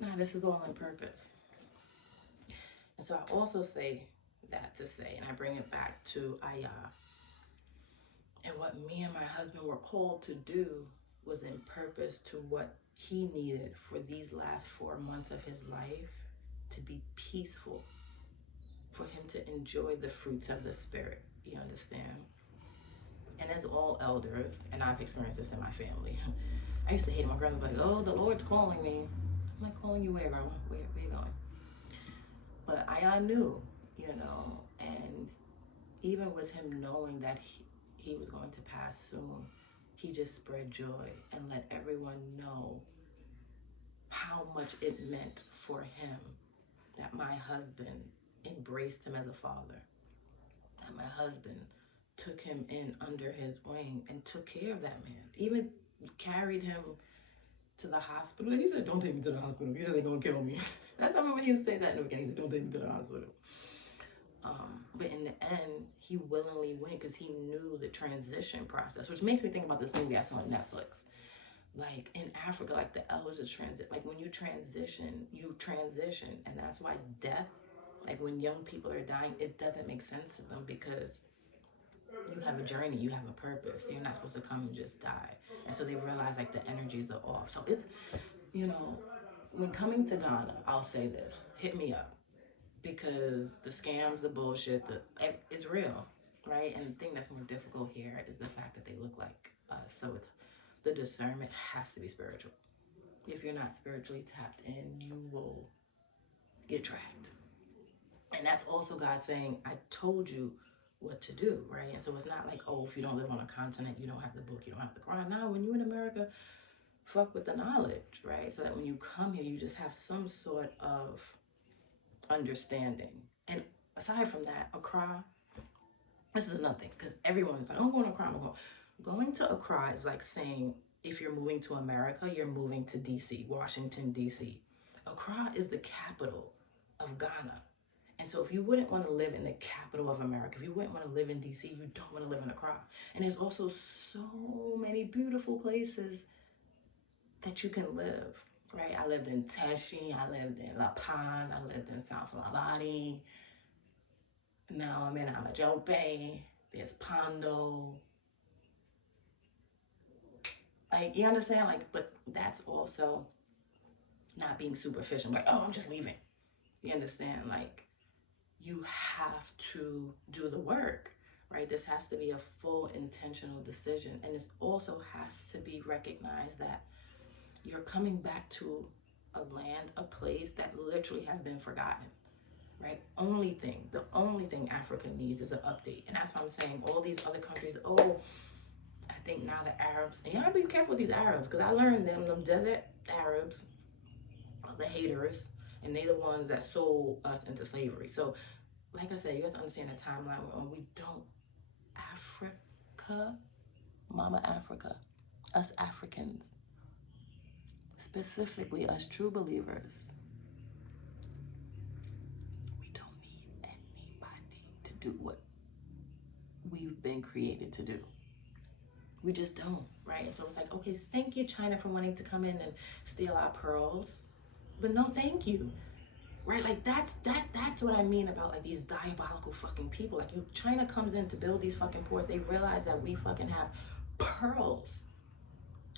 nah, this is all on purpose. And so I also say that to say, and I bring it back to Ayah. And what me and my husband were called to do was in purpose to what he needed for these last 4 months of his life, to be peaceful, for him to enjoy the fruits of the Spirit. You understand? And as all elders, and I've experienced this in my family, I used to hate it. My grandma was like, oh, the Lord's calling me. I'm like, calling you where, Grandma? Where you going? But I knew, you know, and even with him knowing that he was going to pass soon, he just spread joy and let everyone know how much it meant for him that my husband embraced him as a father, that my husband took him in under his wing and took care of that man, even carried him to the hospital. And he said, don't take me to the hospital. He said, they're going to kill me. That's how when he would say that in the beginning. He said, don't take me to the hospital. But in the end, he willingly went because he knew the transition process, which makes me think about this movie I saw on Netflix. Like in Africa, like the elders transit. Like when you transition, and that's why death, like when young people are dying, it doesn't make sense to them because you have a journey, you have a purpose. You're not supposed to come and just die. And so they realize like the energies are off. So it's, you know, when coming to Ghana, I'll say this, hit me up. Because the scams, the bullshit, it's real, right? And the thing that's more difficult here is the fact that they look like us. So it's, the discernment has to be spiritual. If you're not spiritually tapped in, you will get tracked. And that's also God saying, I told you what to do, right? And so it's not like, oh, if you don't live on a continent, you don't have the book, you don't have the Quran. Now, when you're in America, fuck with the knowledge, right? So that when you come here, you just have some sort of understanding. And aside from that, Accra, this is another thing, because everyone's like, I'm going to Accra, going to Accra is like saying, if you're moving to America, you're moving to DC, Washington, DC. Accra is the capital of Ghana. And so if you wouldn't want to live in the capital of America, if you wouldn't want to live in DC, you don't want to live in Accra. And there's also so many beautiful places that you can live, right? I lived in Teshi, I lived in La Pan, I lived in South Labadi. Now I'm in Amajope, there's Pondo. Like, you understand? Like, but that's also not being superficial. Like, oh, I'm just leaving. You understand? Like, you have to do the work, right? This has to be a full intentional decision. And this also has to be recognized that you're coming back to a land, a place that literally has been forgotten, right? The only thing Africa needs is an update. And that's why I'm saying all these other countries, oh, I think now the Arabs, and y'all be careful with these Arabs, because I learned them desert Arabs are the haters, and they the ones that sold us into slavery. So, like I said, you have to understand the timeline we're on. We don't, Africa, Mama Africa, us Africans, specifically us true believers, we don't need anybody to do what we've been created to do. We just don't, right? So it's like, okay, thank you, China, for wanting to come in and steal our pearls, but no thank you, right? Like that's what I mean about like these diabolical fucking people. Like, China comes in to build these fucking ports, they realize that we fucking have pearls.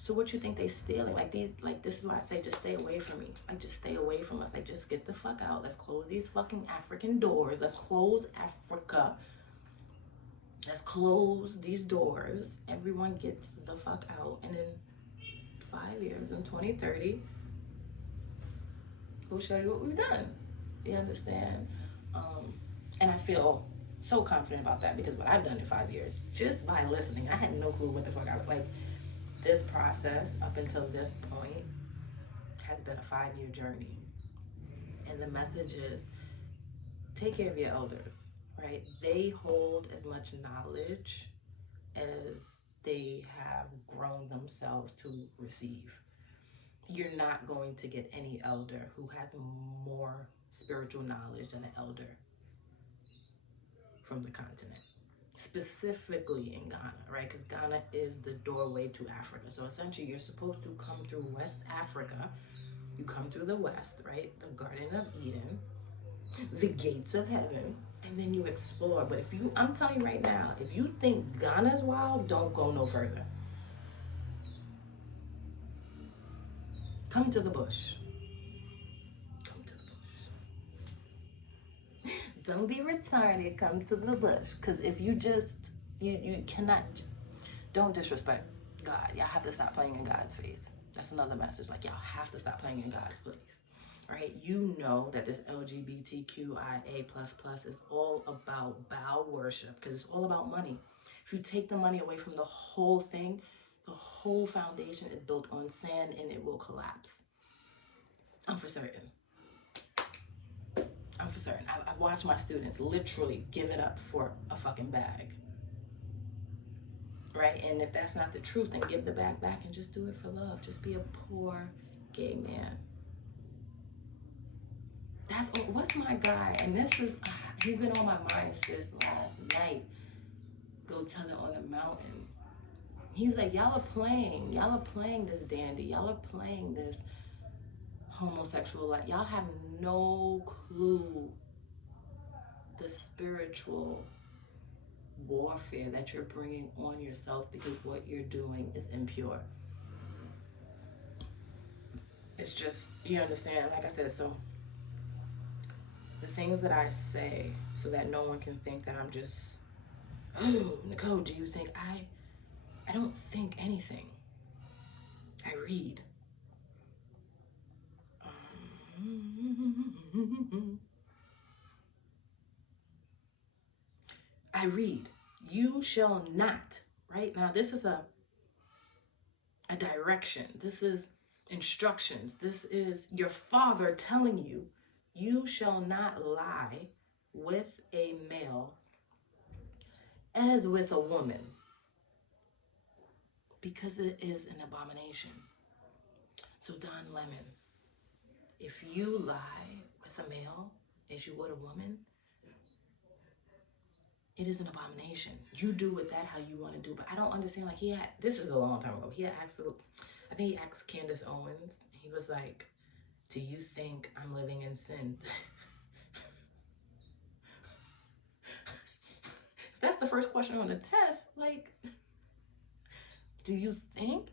So what you think they stealing? Like, this is why I say just stay away from me. Like, just stay away from us. Like, just get the fuck out. Let's close these fucking African doors. Let's close Africa. Let's close these doors. Everyone gets the fuck out. And in 5 years, in 2030, we'll show you what we've done. You understand? And I feel so confident about that, because what I've done in 5 years, just by listening, I had no clue what the fuck I was like. This process up until this point has been a 5-year journey. And the message is, take care of your elders, right? They hold as much knowledge as they have grown themselves to receive. You're not going to get any elder who has more spiritual knowledge than an elder from the continent. Specifically in Ghana, right? Because Ghana is the doorway to Africa. So essentially, you're supposed to come through West Africa. You come through the West, right? The Garden of Eden, the gates of heaven, and then you explore. But I'm telling you right now, if you think Ghana's wild, don't go no further. Come to the bush. Come to the bush. Don't be retarded, come to the bush. Because if you just, you cannot, don't disrespect God. Y'all have to stop playing in God's face. That's another message. Like, y'all have to stop playing in God's place, right? You know that this LGBTQIA++ is all about bow worship, because it's all about money. If you take the money away from the whole thing, the whole foundation is built on sand and it will collapse. I'm for certain. I've watched my students literally give it up for a fucking bag. Right? And if that's not the truth, then give the bag back and just do it for love. Just be a poor gay man. What's my guy? And this is, he's been on my mind since last night. Go tell it on the mountain. He's like, y'all are playing this dandy. Y'all are playing this homosexual life. Y'all have no clue the spiritual warfare that you're bringing on yourself, because what you're doing is impure. It's just, you understand? Like I said, so the things that I say, so that no one can think that I'm just, oh, Nicole, do you think I don't think anything. I read. I read, you shall not, right? Now, this is a direction. This is instructions. This is your father telling you, you shall not lie with a male as with a woman, because it is an abomination. So Don Lemon, if you lie with a male as you would a woman, it is an abomination. You do with that how you want to do. But I don't understand, like this is a long time ago. I think he asked Candace Owens, he was like, do you think I'm living in sin? If that's the first question on the test, like, do you think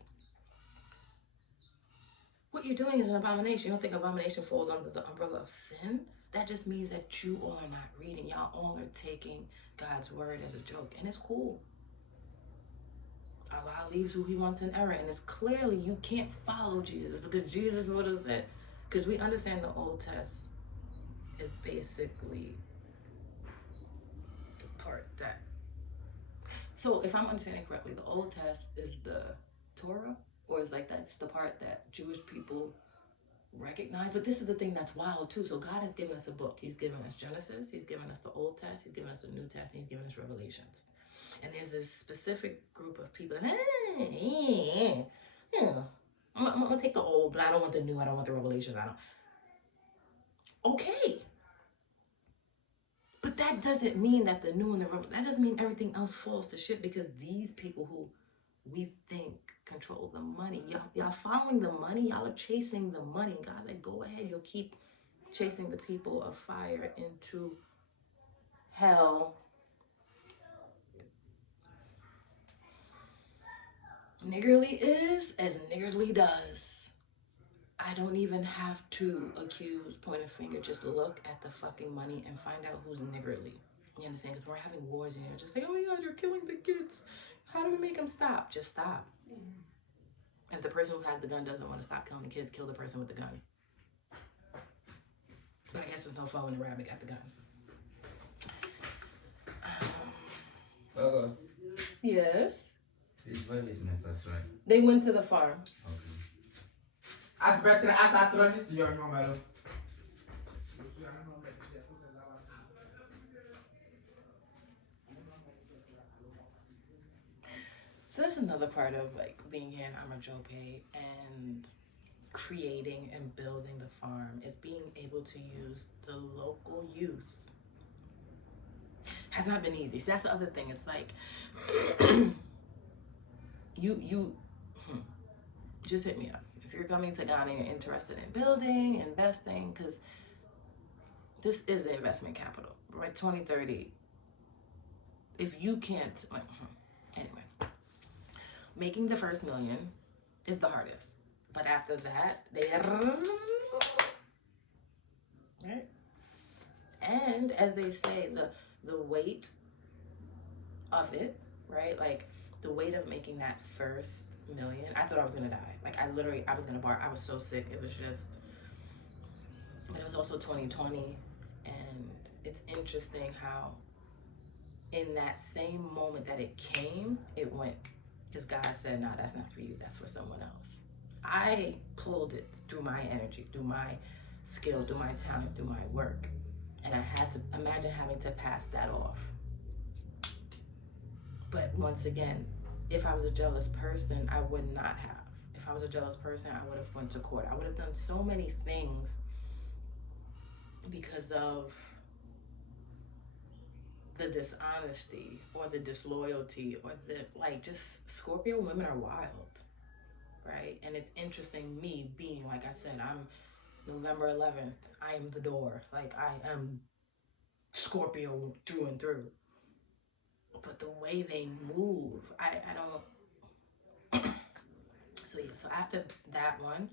what you're doing is an abomination? You don't think abomination falls under the umbrella of sin? That just means that you all are not reading. Y'all all are taking God's word as a joke. And it's cool. Allah leaves who he wants in error. And it's clearly you can't follow Jesus because Jesus would have said, because we understand the Old Test is basically the part that, so if I'm understanding correctly, the Old Test is the Torah, or is like that's the part that Jewish people recognize. But this is the thing that's wild too. So God has given us a book. He's given us Genesis, he's given us the Old Test, he's given us the New Test, and he's given us Revelations. And there's this specific group of people, I'm gonna take the old, but I don't want the new, I don't want the Revelations, okay. But that doesn't mean that the new and that doesn't mean everything else falls to shit, because these people who we think control the money, y'all following the money, y'all are chasing the money. God's like, go ahead, you'll keep chasing the people of fire into hell. Niggardly is as niggardly does. I don't even have to point a finger, just look at the fucking money and find out who's niggardly. You understand? Because we're having wars and you're just like, oh my God, you're killing the kids. How do we make them stop? Just stop. If the person who has the gun doesn't want to stop killing the kids, kill the person with the gun. But I guess there's no phone and rabbit got the gun. August. Yes? Which one is necessary? They went to the farm. Okay. So that's another part of like being here in Amajope and creating and building the farm, is being able to use the local youth. Has not been easy. So that's the other thing. It's like you just hit me up if you're coming to Ghana and you're interested in building, investing, because this is the investment capital. By 2030, if you can't, anyway, making the first $1 million is the hardest. But after that, right? And as they say, the weight of it, right? Like the weight of making that first $1 million, I thought I was gonna die. Like I was gonna bark. I was so sick. It was just, but it was also 2020. And it's interesting how in that same moment that it came, it went. Because God said, no, that's not for you. That's for someone else. I pulled it through my energy, through my skill, through my talent, through my work. And I had to imagine having to pass that off. But once again, if I was a jealous person, I would not have. If I was a jealous person, I would have went to court. I would have done so many things because of the dishonesty or the disloyalty or the, like, just Scorpio women are wild, right? And it's interesting, me being, like I said, I'm November 11th, I am the door. Like, I am Scorpio through and through. But the way they move, I don't. So yeah, so after that one,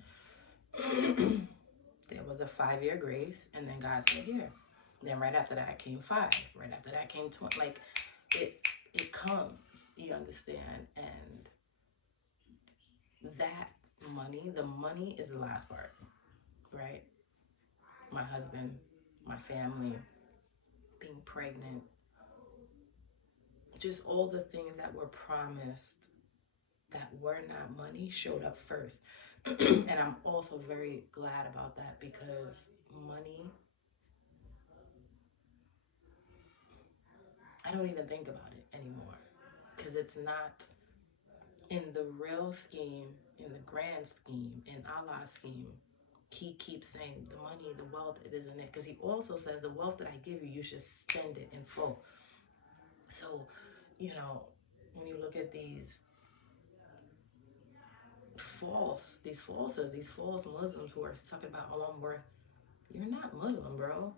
there was a 5-year grace, and then God said, here. Then right after that came 5. Right after that came 20. Like, it comes, you understand? And that money, the money is the last part, right? My husband, my family, being pregnant, just all the things that were promised that were not money showed up first. And I'm also very glad about that, because money, I don't even think about it anymore, because it's not in the real scheme, in the grand scheme, in Allah's scheme. He keeps saying the money, the wealth, it isn't it, because he also says the wealth that I give you, you should spend it in full. So, you know, when you look at these falsehoods, these false Muslims who are talking about, oh, I'm worth, you're not Muslim, bro.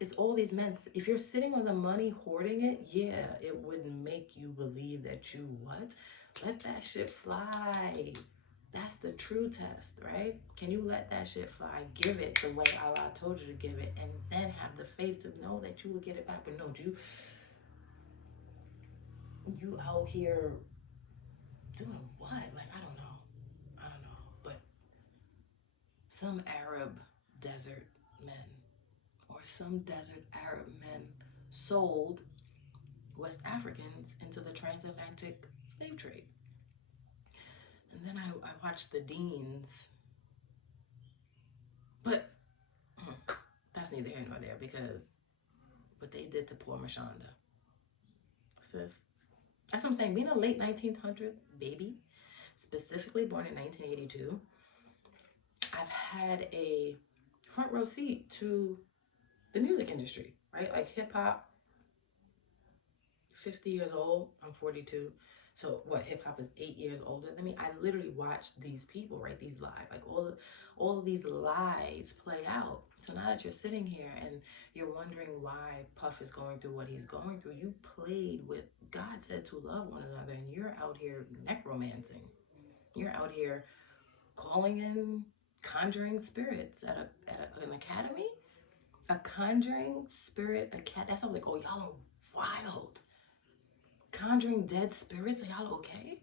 It's all these men. If you're sitting on the money, hoarding it, yeah, it would make you believe that you what? Let that shit fly. That's the true test, right? Can you let that shit fly? Give it the way Allah told you to give it, and then have the faith to know that you will get it back. But no, you out here doing what? Like, I don't know. But some Arab desert men, or some desert Arab men, sold West Africans into the transatlantic slave trade. And then I watched the Deans. But that's neither here nor there, because what they did to poor Mashonda. Sis. That's what I'm saying. Being a late 1900 baby, specifically born in 1982, I've had a front row seat to the music industry, right? Like hip hop. 50 years old, I'm 42. So what, hip hop is 8 years older than me. I literally watched these people, right? These live, like all of these lies play out. So now that you're sitting here and you're wondering why Puff is going through what he's going through, you played with, God said to love one another, and you're out here necromancing. You're out here calling in, conjuring spirits at an academy. A conjuring spirit academy. That's all like, oh, y'all are wild. Conjuring dead spirits, are y'all okay?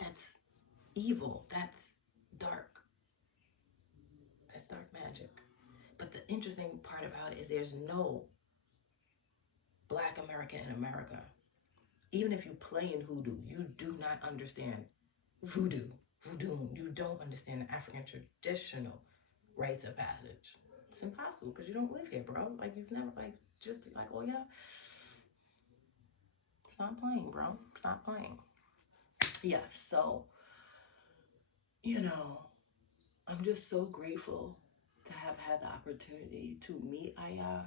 That's evil. That's dark. That's dark magic. But the interesting part about it is there's no Black America in America. Even if you play in hoodoo, you do not understand voodoo. You don't understand the African traditional rites of passage. It's impossible, because you don't live here, bro. Like, you've never, like, just like, oh yeah. Stop playing, bro. Stop playing. Yeah, so, you know, I'm just so grateful to have had the opportunity to meet Aya,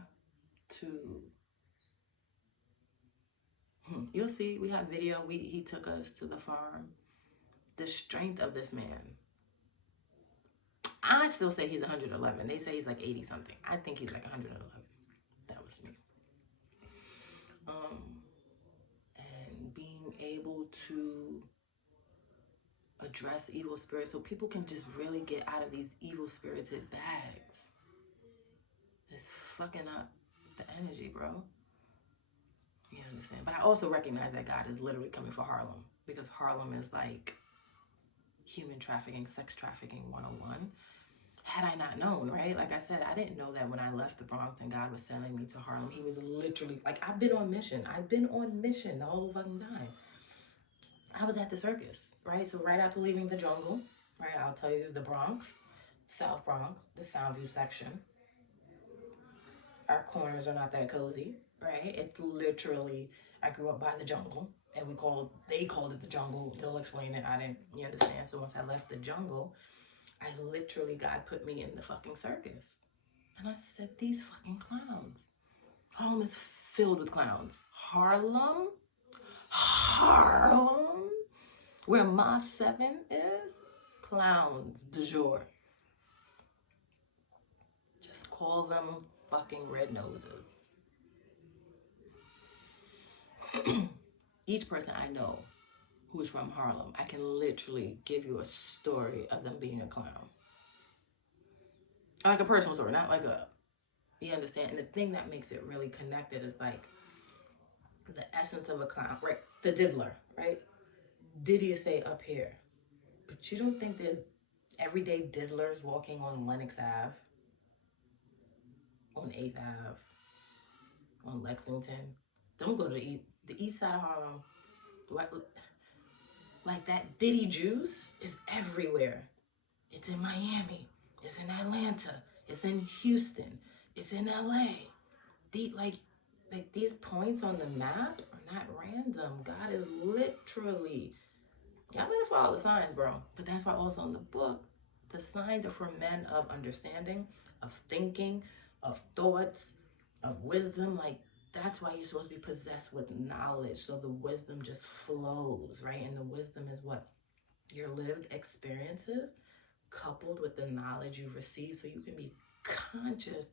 you'll see, we have video, he took us to the farm. The strength of this man. I still say he's 111. They say he's like 80 something. I think he's like 111. That was me. And being able to address evil spirits so people can just really get out of these evil spirited bags. It's fucking up the energy, bro. You understand? But I also recognize that God is literally coming for Harlem, because Harlem is like human trafficking, sex trafficking 101. Had I not known, right? Like I said, I didn't know that when I left the Bronx and God was sending me to Harlem. He was literally, like, I've been on mission. I've been on mission the whole fucking time. I was at the circus, right? So right after leaving the jungle, right, I'll tell you, the Bronx, South Bronx, the Soundview section. Our corners are not that cozy, right? It's literally, I grew up by the jungle, and they called it the jungle. They'll explain it. I didn't, you understand? So once I left the jungle, I literally, God put me in the fucking circus. And I said, these fucking clowns. Harlem is filled with clowns. Harlem, where Ma 7 is, clowns du jour. Just call them fucking red noses. Each person I know who's from Harlem, I can literally give you a story of them being a clown. Like a personal story, not like a, you understand? And the thing that makes it really connected is like the essence of a clown, right? The diddler, right? Diddy say up here. But you don't think there's everyday diddlers walking on Lenox Ave, on 8th Ave, on Lexington? Don't go to the east side of Harlem. Like that Diddy juice is everywhere. It's in Miami. It's in Atlanta. It's in Houston. It's in LA. Like these points on the map are not random. God is literally, y'all better follow the signs, bro. But that's why also in the book, the signs are for men of understanding, of thinking, of thoughts, of wisdom. Like, that's why you're supposed to be possessed with knowledge. So the wisdom just flows, right? And the wisdom is what? Your lived experiences coupled with the knowledge you've received, so you can be conscious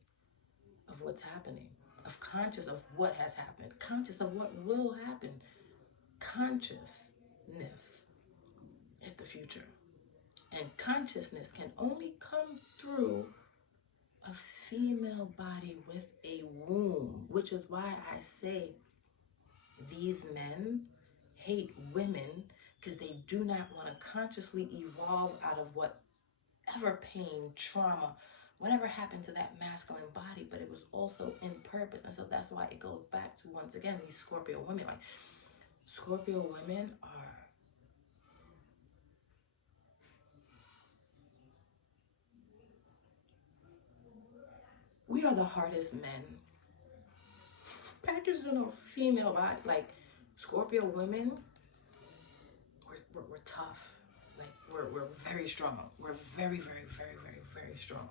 of what's happening, of conscious of what has happened, conscious of what will happen. Consciousness is the future. And consciousness can only come through a female body with a womb, which is why I say these men hate women, because they do not want to consciously evolve out of whatever pain, trauma, whatever happened to that masculine body, but it was also in purpose. And so that's why it goes back to, once again, these Scorpio women. Like, Scorpio women are, we are the hardest men packaged in a female body. Like, Scorpio women, we're tough. Like, we're very strong. We're very, very, very, very, very strong.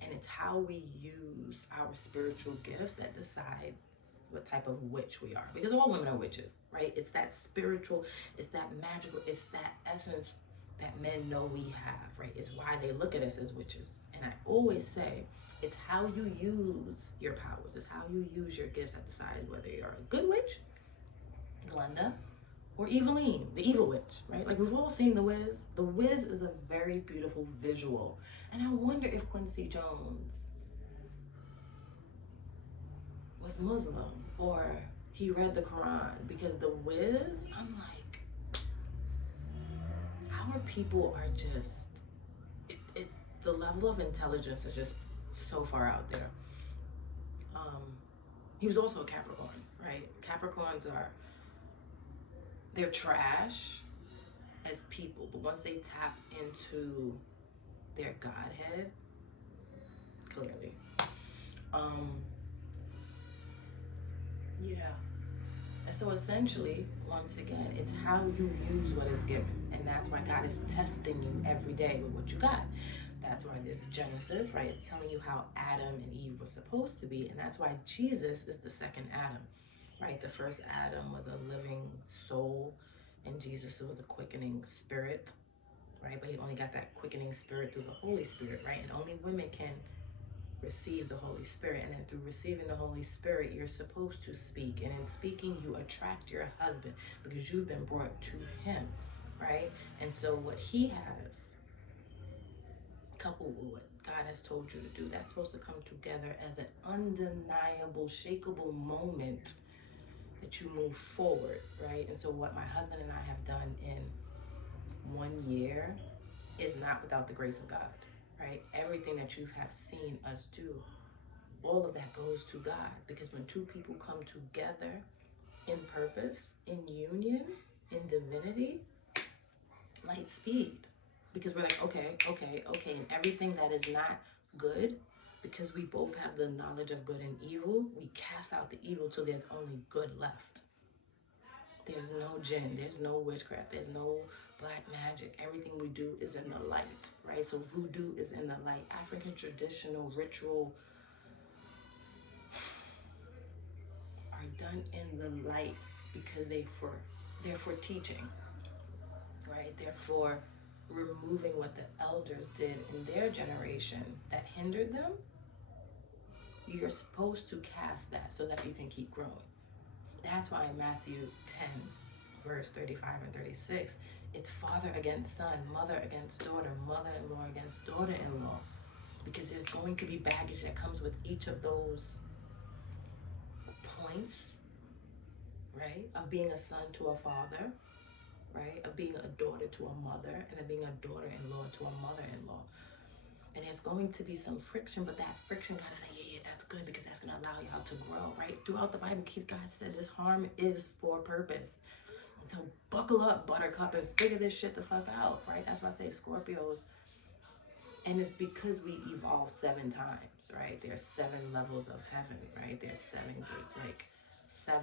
And it's how we use our spiritual gifts that decides what type of witch we are. Because all women are witches, right? It's that spiritual, it's that magical, it's that essence that men know we have, right? It's why they look at us as witches. And I always say, it's how you use your powers. It's how you use your gifts that decides whether you're a good witch, Glenda, or Eveline, the evil witch, right? Like, we've all seen The Wiz. The Wiz is a very beautiful visual. And I wonder if Quincy Jones was Muslim or he read the Quran, because The Wiz, I'm like, our people are just, the level of intelligence is just so far out there. He was also a Capricorn, right? Capricorns they're trash as people, but once they tap into their godhead, clearly, yeah. And so essentially, once again, it's how you use what is given. And that's why God is testing you every day with what you got. That's why there's Genesis, right? It's telling you how Adam and Eve were supposed to be. And that's why Jesus is the second Adam, right? The first Adam was a living soul, and Jesus was a quickening spirit, right? But he only got that quickening spirit through the Holy Spirit, right? And only women can receive the Holy Spirit. And then through receiving the Holy Spirit, you're supposed to speak. And in speaking, you attract your husband because you've been brought to him, right? And so what he has, coupled with what God has told you to do, that's supposed to come together as an undeniable, shakeable moment that you move forward, right? And so what my husband and I have done in 1 year is not without the grace of God, right? Everything that you have seen us do, all of that goes to God, because when two people come together in purpose, in union, in divinity, light speed. Because we're like, okay, and everything that is not good, because we both have the knowledge of good and evil, we cast out the evil till there's only good left. There's no jinn, there's no witchcraft, there's no black magic. Everything we do is in the light, right? So voodoo is in the light. African traditional ritual are done in the light because they're for teaching, right? They're for removing what the elders did in their generation that hindered them. You're supposed to cast that so that you can keep growing. That's why in Matthew 10, verse 35 and 36, it's father against son, mother against daughter, mother-in-law against daughter-in-law. Because there's going to be baggage that comes with each of those points, right? Of being a son to a father, right? Of being a daughter to a mother, and of being a daughter-in-law to a mother-in-law. And there's going to be some friction, but that friction gotta say, yeah, that's good, because that's gonna allow y'all to grow, right? Throughout the Bible, God said this harm is for purpose. So buckle up, buttercup, and figure this shit the fuck out, right? That's why I say Scorpios. And it's because we evolved 7 times, right? There's 7 levels of heaven, right? There's 7 gates, like 7.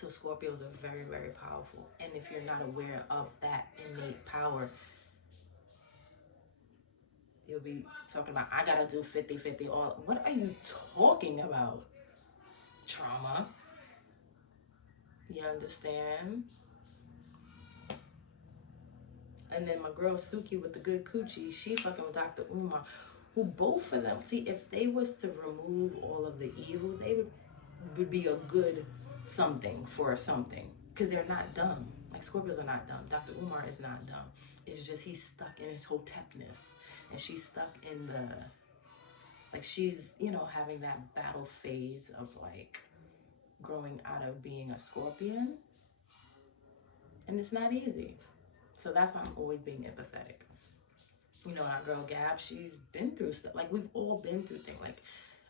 So Scorpios are very, very powerful. And if you're not aware of that innate power, you'll be talking about, I gotta do 50-50 all. What are you talking about? Trauma. You understand? And then my girl Suki with the good coochie, she fucking with Dr. Umar, who both of them, see, if they was to remove all of the evil, they would be a good something for something, because they're not dumb. Like, Scorpios are not dumb. Dr. Umar is not dumb. It's just he's stuck in his hotepness, and she's stuck in the, like, she's, you know, having that battle phase of like growing out of being a Scorpion, and it's not easy. So that's why I'm always being empathetic. You know, our girl Gab, she's been through stuff. Like, we've all been through things. Like,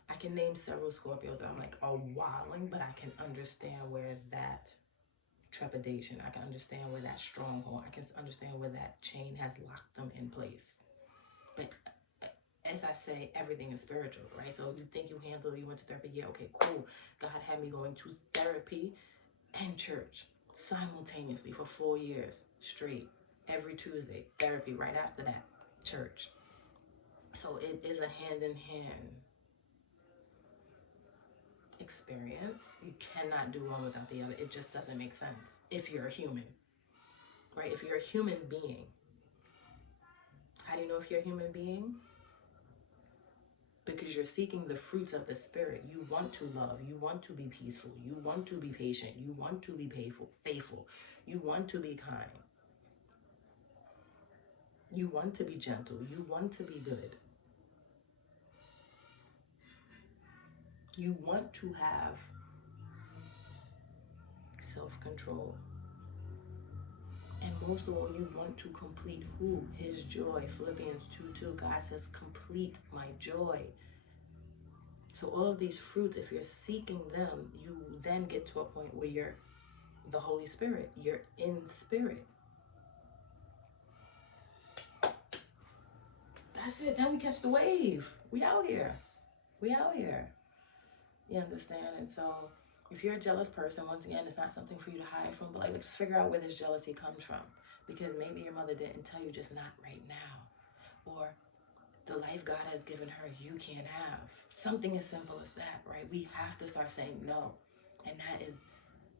I can name several Scorpios that I'm like, oh, wilding, but I can understand where that trepidation, I can understand where that stronghold, I can understand where that chain has locked them in place. But as I say, everything is spiritual, right? So you think you handled it, you went to therapy, yeah, okay, cool. God had me going to therapy and church simultaneously for 4 years straight. Every Tuesday, therapy. Right after that, church. So it is a hand-in-hand experience. You cannot do one without the other. It just doesn't make sense if you're a human, right? If you're a human being. How do you know if you're a human being? Because you're seeking the fruits of the Spirit. You want to love. You want to be peaceful. You want to be patient. You want to be faithful. You want to be kind. You want to be gentle. You want to be good. You want to have self-control. And most of all, you want to complete who? His joy. Phillipians 2:2, God says, complete my joy. So all of these fruits, if you're seeking them, you then get to a point where you're the Holy Spirit. You're in spirit. That's it. Then we catch the wave. We out here. We out here. You understand? And so if you're a jealous person, once again, it's not something for you to hide from, but like, let's figure out where this jealousy comes from. Because maybe your mother didn't tell you, just not right now. Or the life God has given her, you can't have. Something as simple as that, right? We have to start saying no. And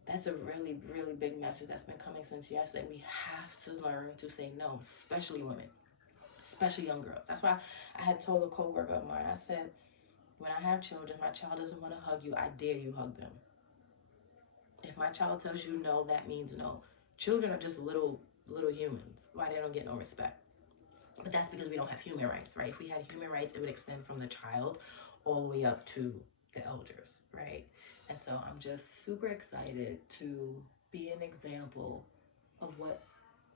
that's a really, really big message that's been coming since yesterday. We have to learn to say no, especially women, especially young girls. That's why I had told a coworker of mine, I said, when I have children, my child doesn't want to hug you, I dare you hug them. If my child tells you no, that means no. Children are just little humans. Why they don't get no respect? But that's because we don't have human rights, right? If we had human rights, it would extend from the child all the way up to the elders, right? And so I'm just super excited to be an example of what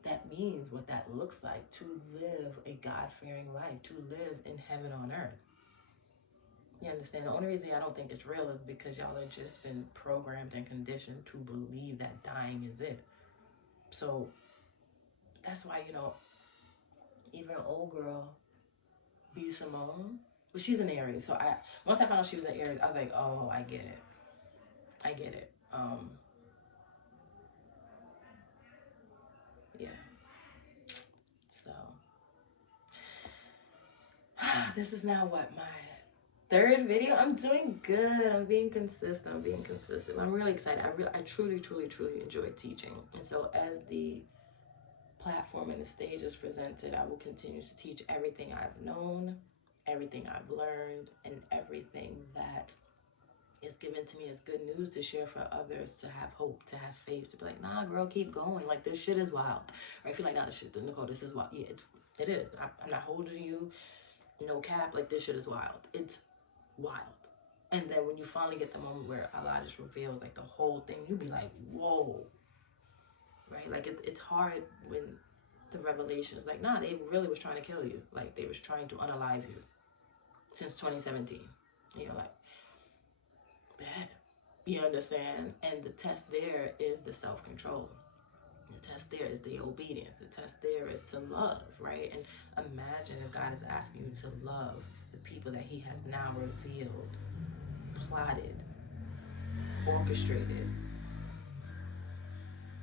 that means, what that looks like, to live a God-fearing life, to live in heaven on earth. You understand? The only reason I don't think it's real is because y'all have just been programmed and conditioned to believe that dying is it. So that's why, you know, even old girl, B. Simone, well, she's an Aries. So once I found out she was an Aries, I was like, oh, I get it. I get it. Yeah. So this is now what, my 3rd video. I'm doing good. I'm being consistent. I'm really excited. I truly enjoy teaching. And so as the platform and the stage is presented, I will continue to teach everything I've known, everything I've learned, and everything that is given to me as good news to share for others, to have hope, to have faith, to be like, nah, girl, keep going. Like, this shit is wild. Or if you're like, nah, Nicole, this is wild. Yeah, it is. I'm not holding you, no cap. Like, this shit is wild. It's wild. And then when you finally get the moment where Allah just reveals like the whole thing, you be like, whoa. Right? Like, it's hard when the revelations. Like, nah, they really was trying to kill you. Like, they was trying to unalive you since 2017. And you're like, bad. You understand? And the test there is the self-control. The test there is the obedience. The test there is to love, right? And imagine if God is asking you to love the people that he has now revealed, plotted, orchestrated,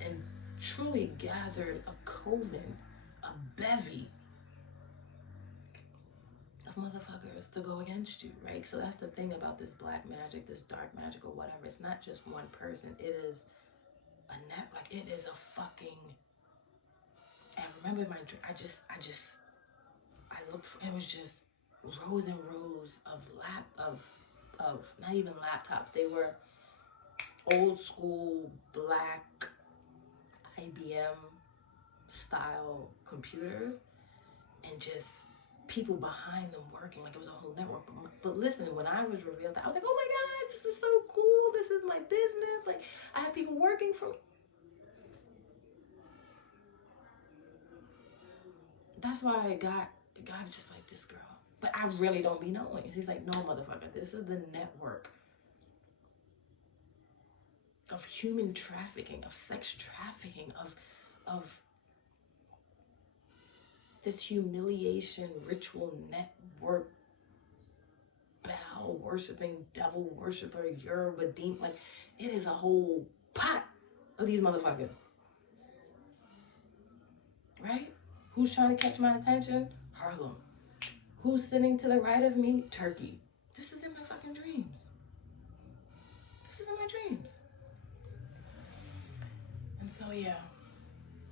and truly gathered a coven, a bevy of motherfuckers to go against you, right? So that's the thing about this black magic, this dark magic or whatever. It's not just one person. It is a net, like it is a fucking, and I remember my dream, I looked for, it was just rows and rows of not even laptops. They were old school black IBM style computers, and just people behind them working like it was a whole network. But listen, when I was revealed that, I was like, oh my God, this is so cool. This is my business. Like, I have people working for me. That's why God just like, this girl. But I really don't be knowing. He's like, no, motherfucker, this is the network of human trafficking, of sex trafficking, of this humiliation ritual network, Baal worshiping, devil worshiper, Yoruba demon. Like, it is a whole pot of these motherfuckers. Right? Who's trying to catch my attention? Harlem. Who's sitting to the right of me? Turkey. This is in my fucking dreams. This is in my dreams. And so, yeah,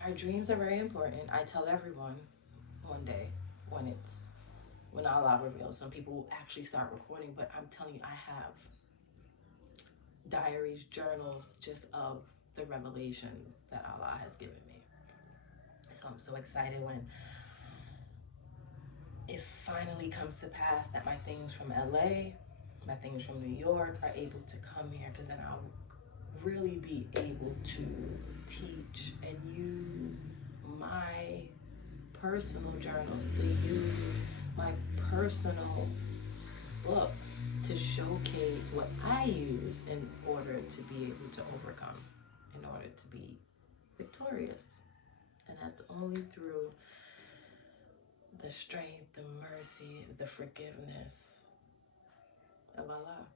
our dreams are very important. I tell everyone one day when Allah reveals. Some people will actually start recording, but I'm telling you, I have diaries, journals, just of the revelations that Allah has given me. So I'm so excited when it finally comes to pass that my things from LA, my things from New York are able to come here, because then I'll really be able to teach and use my personal journals, to use my personal books to showcase what I use in order to be able to overcome, in order to be victorious. And that's only through the strength, the mercy, the forgiveness of Allah.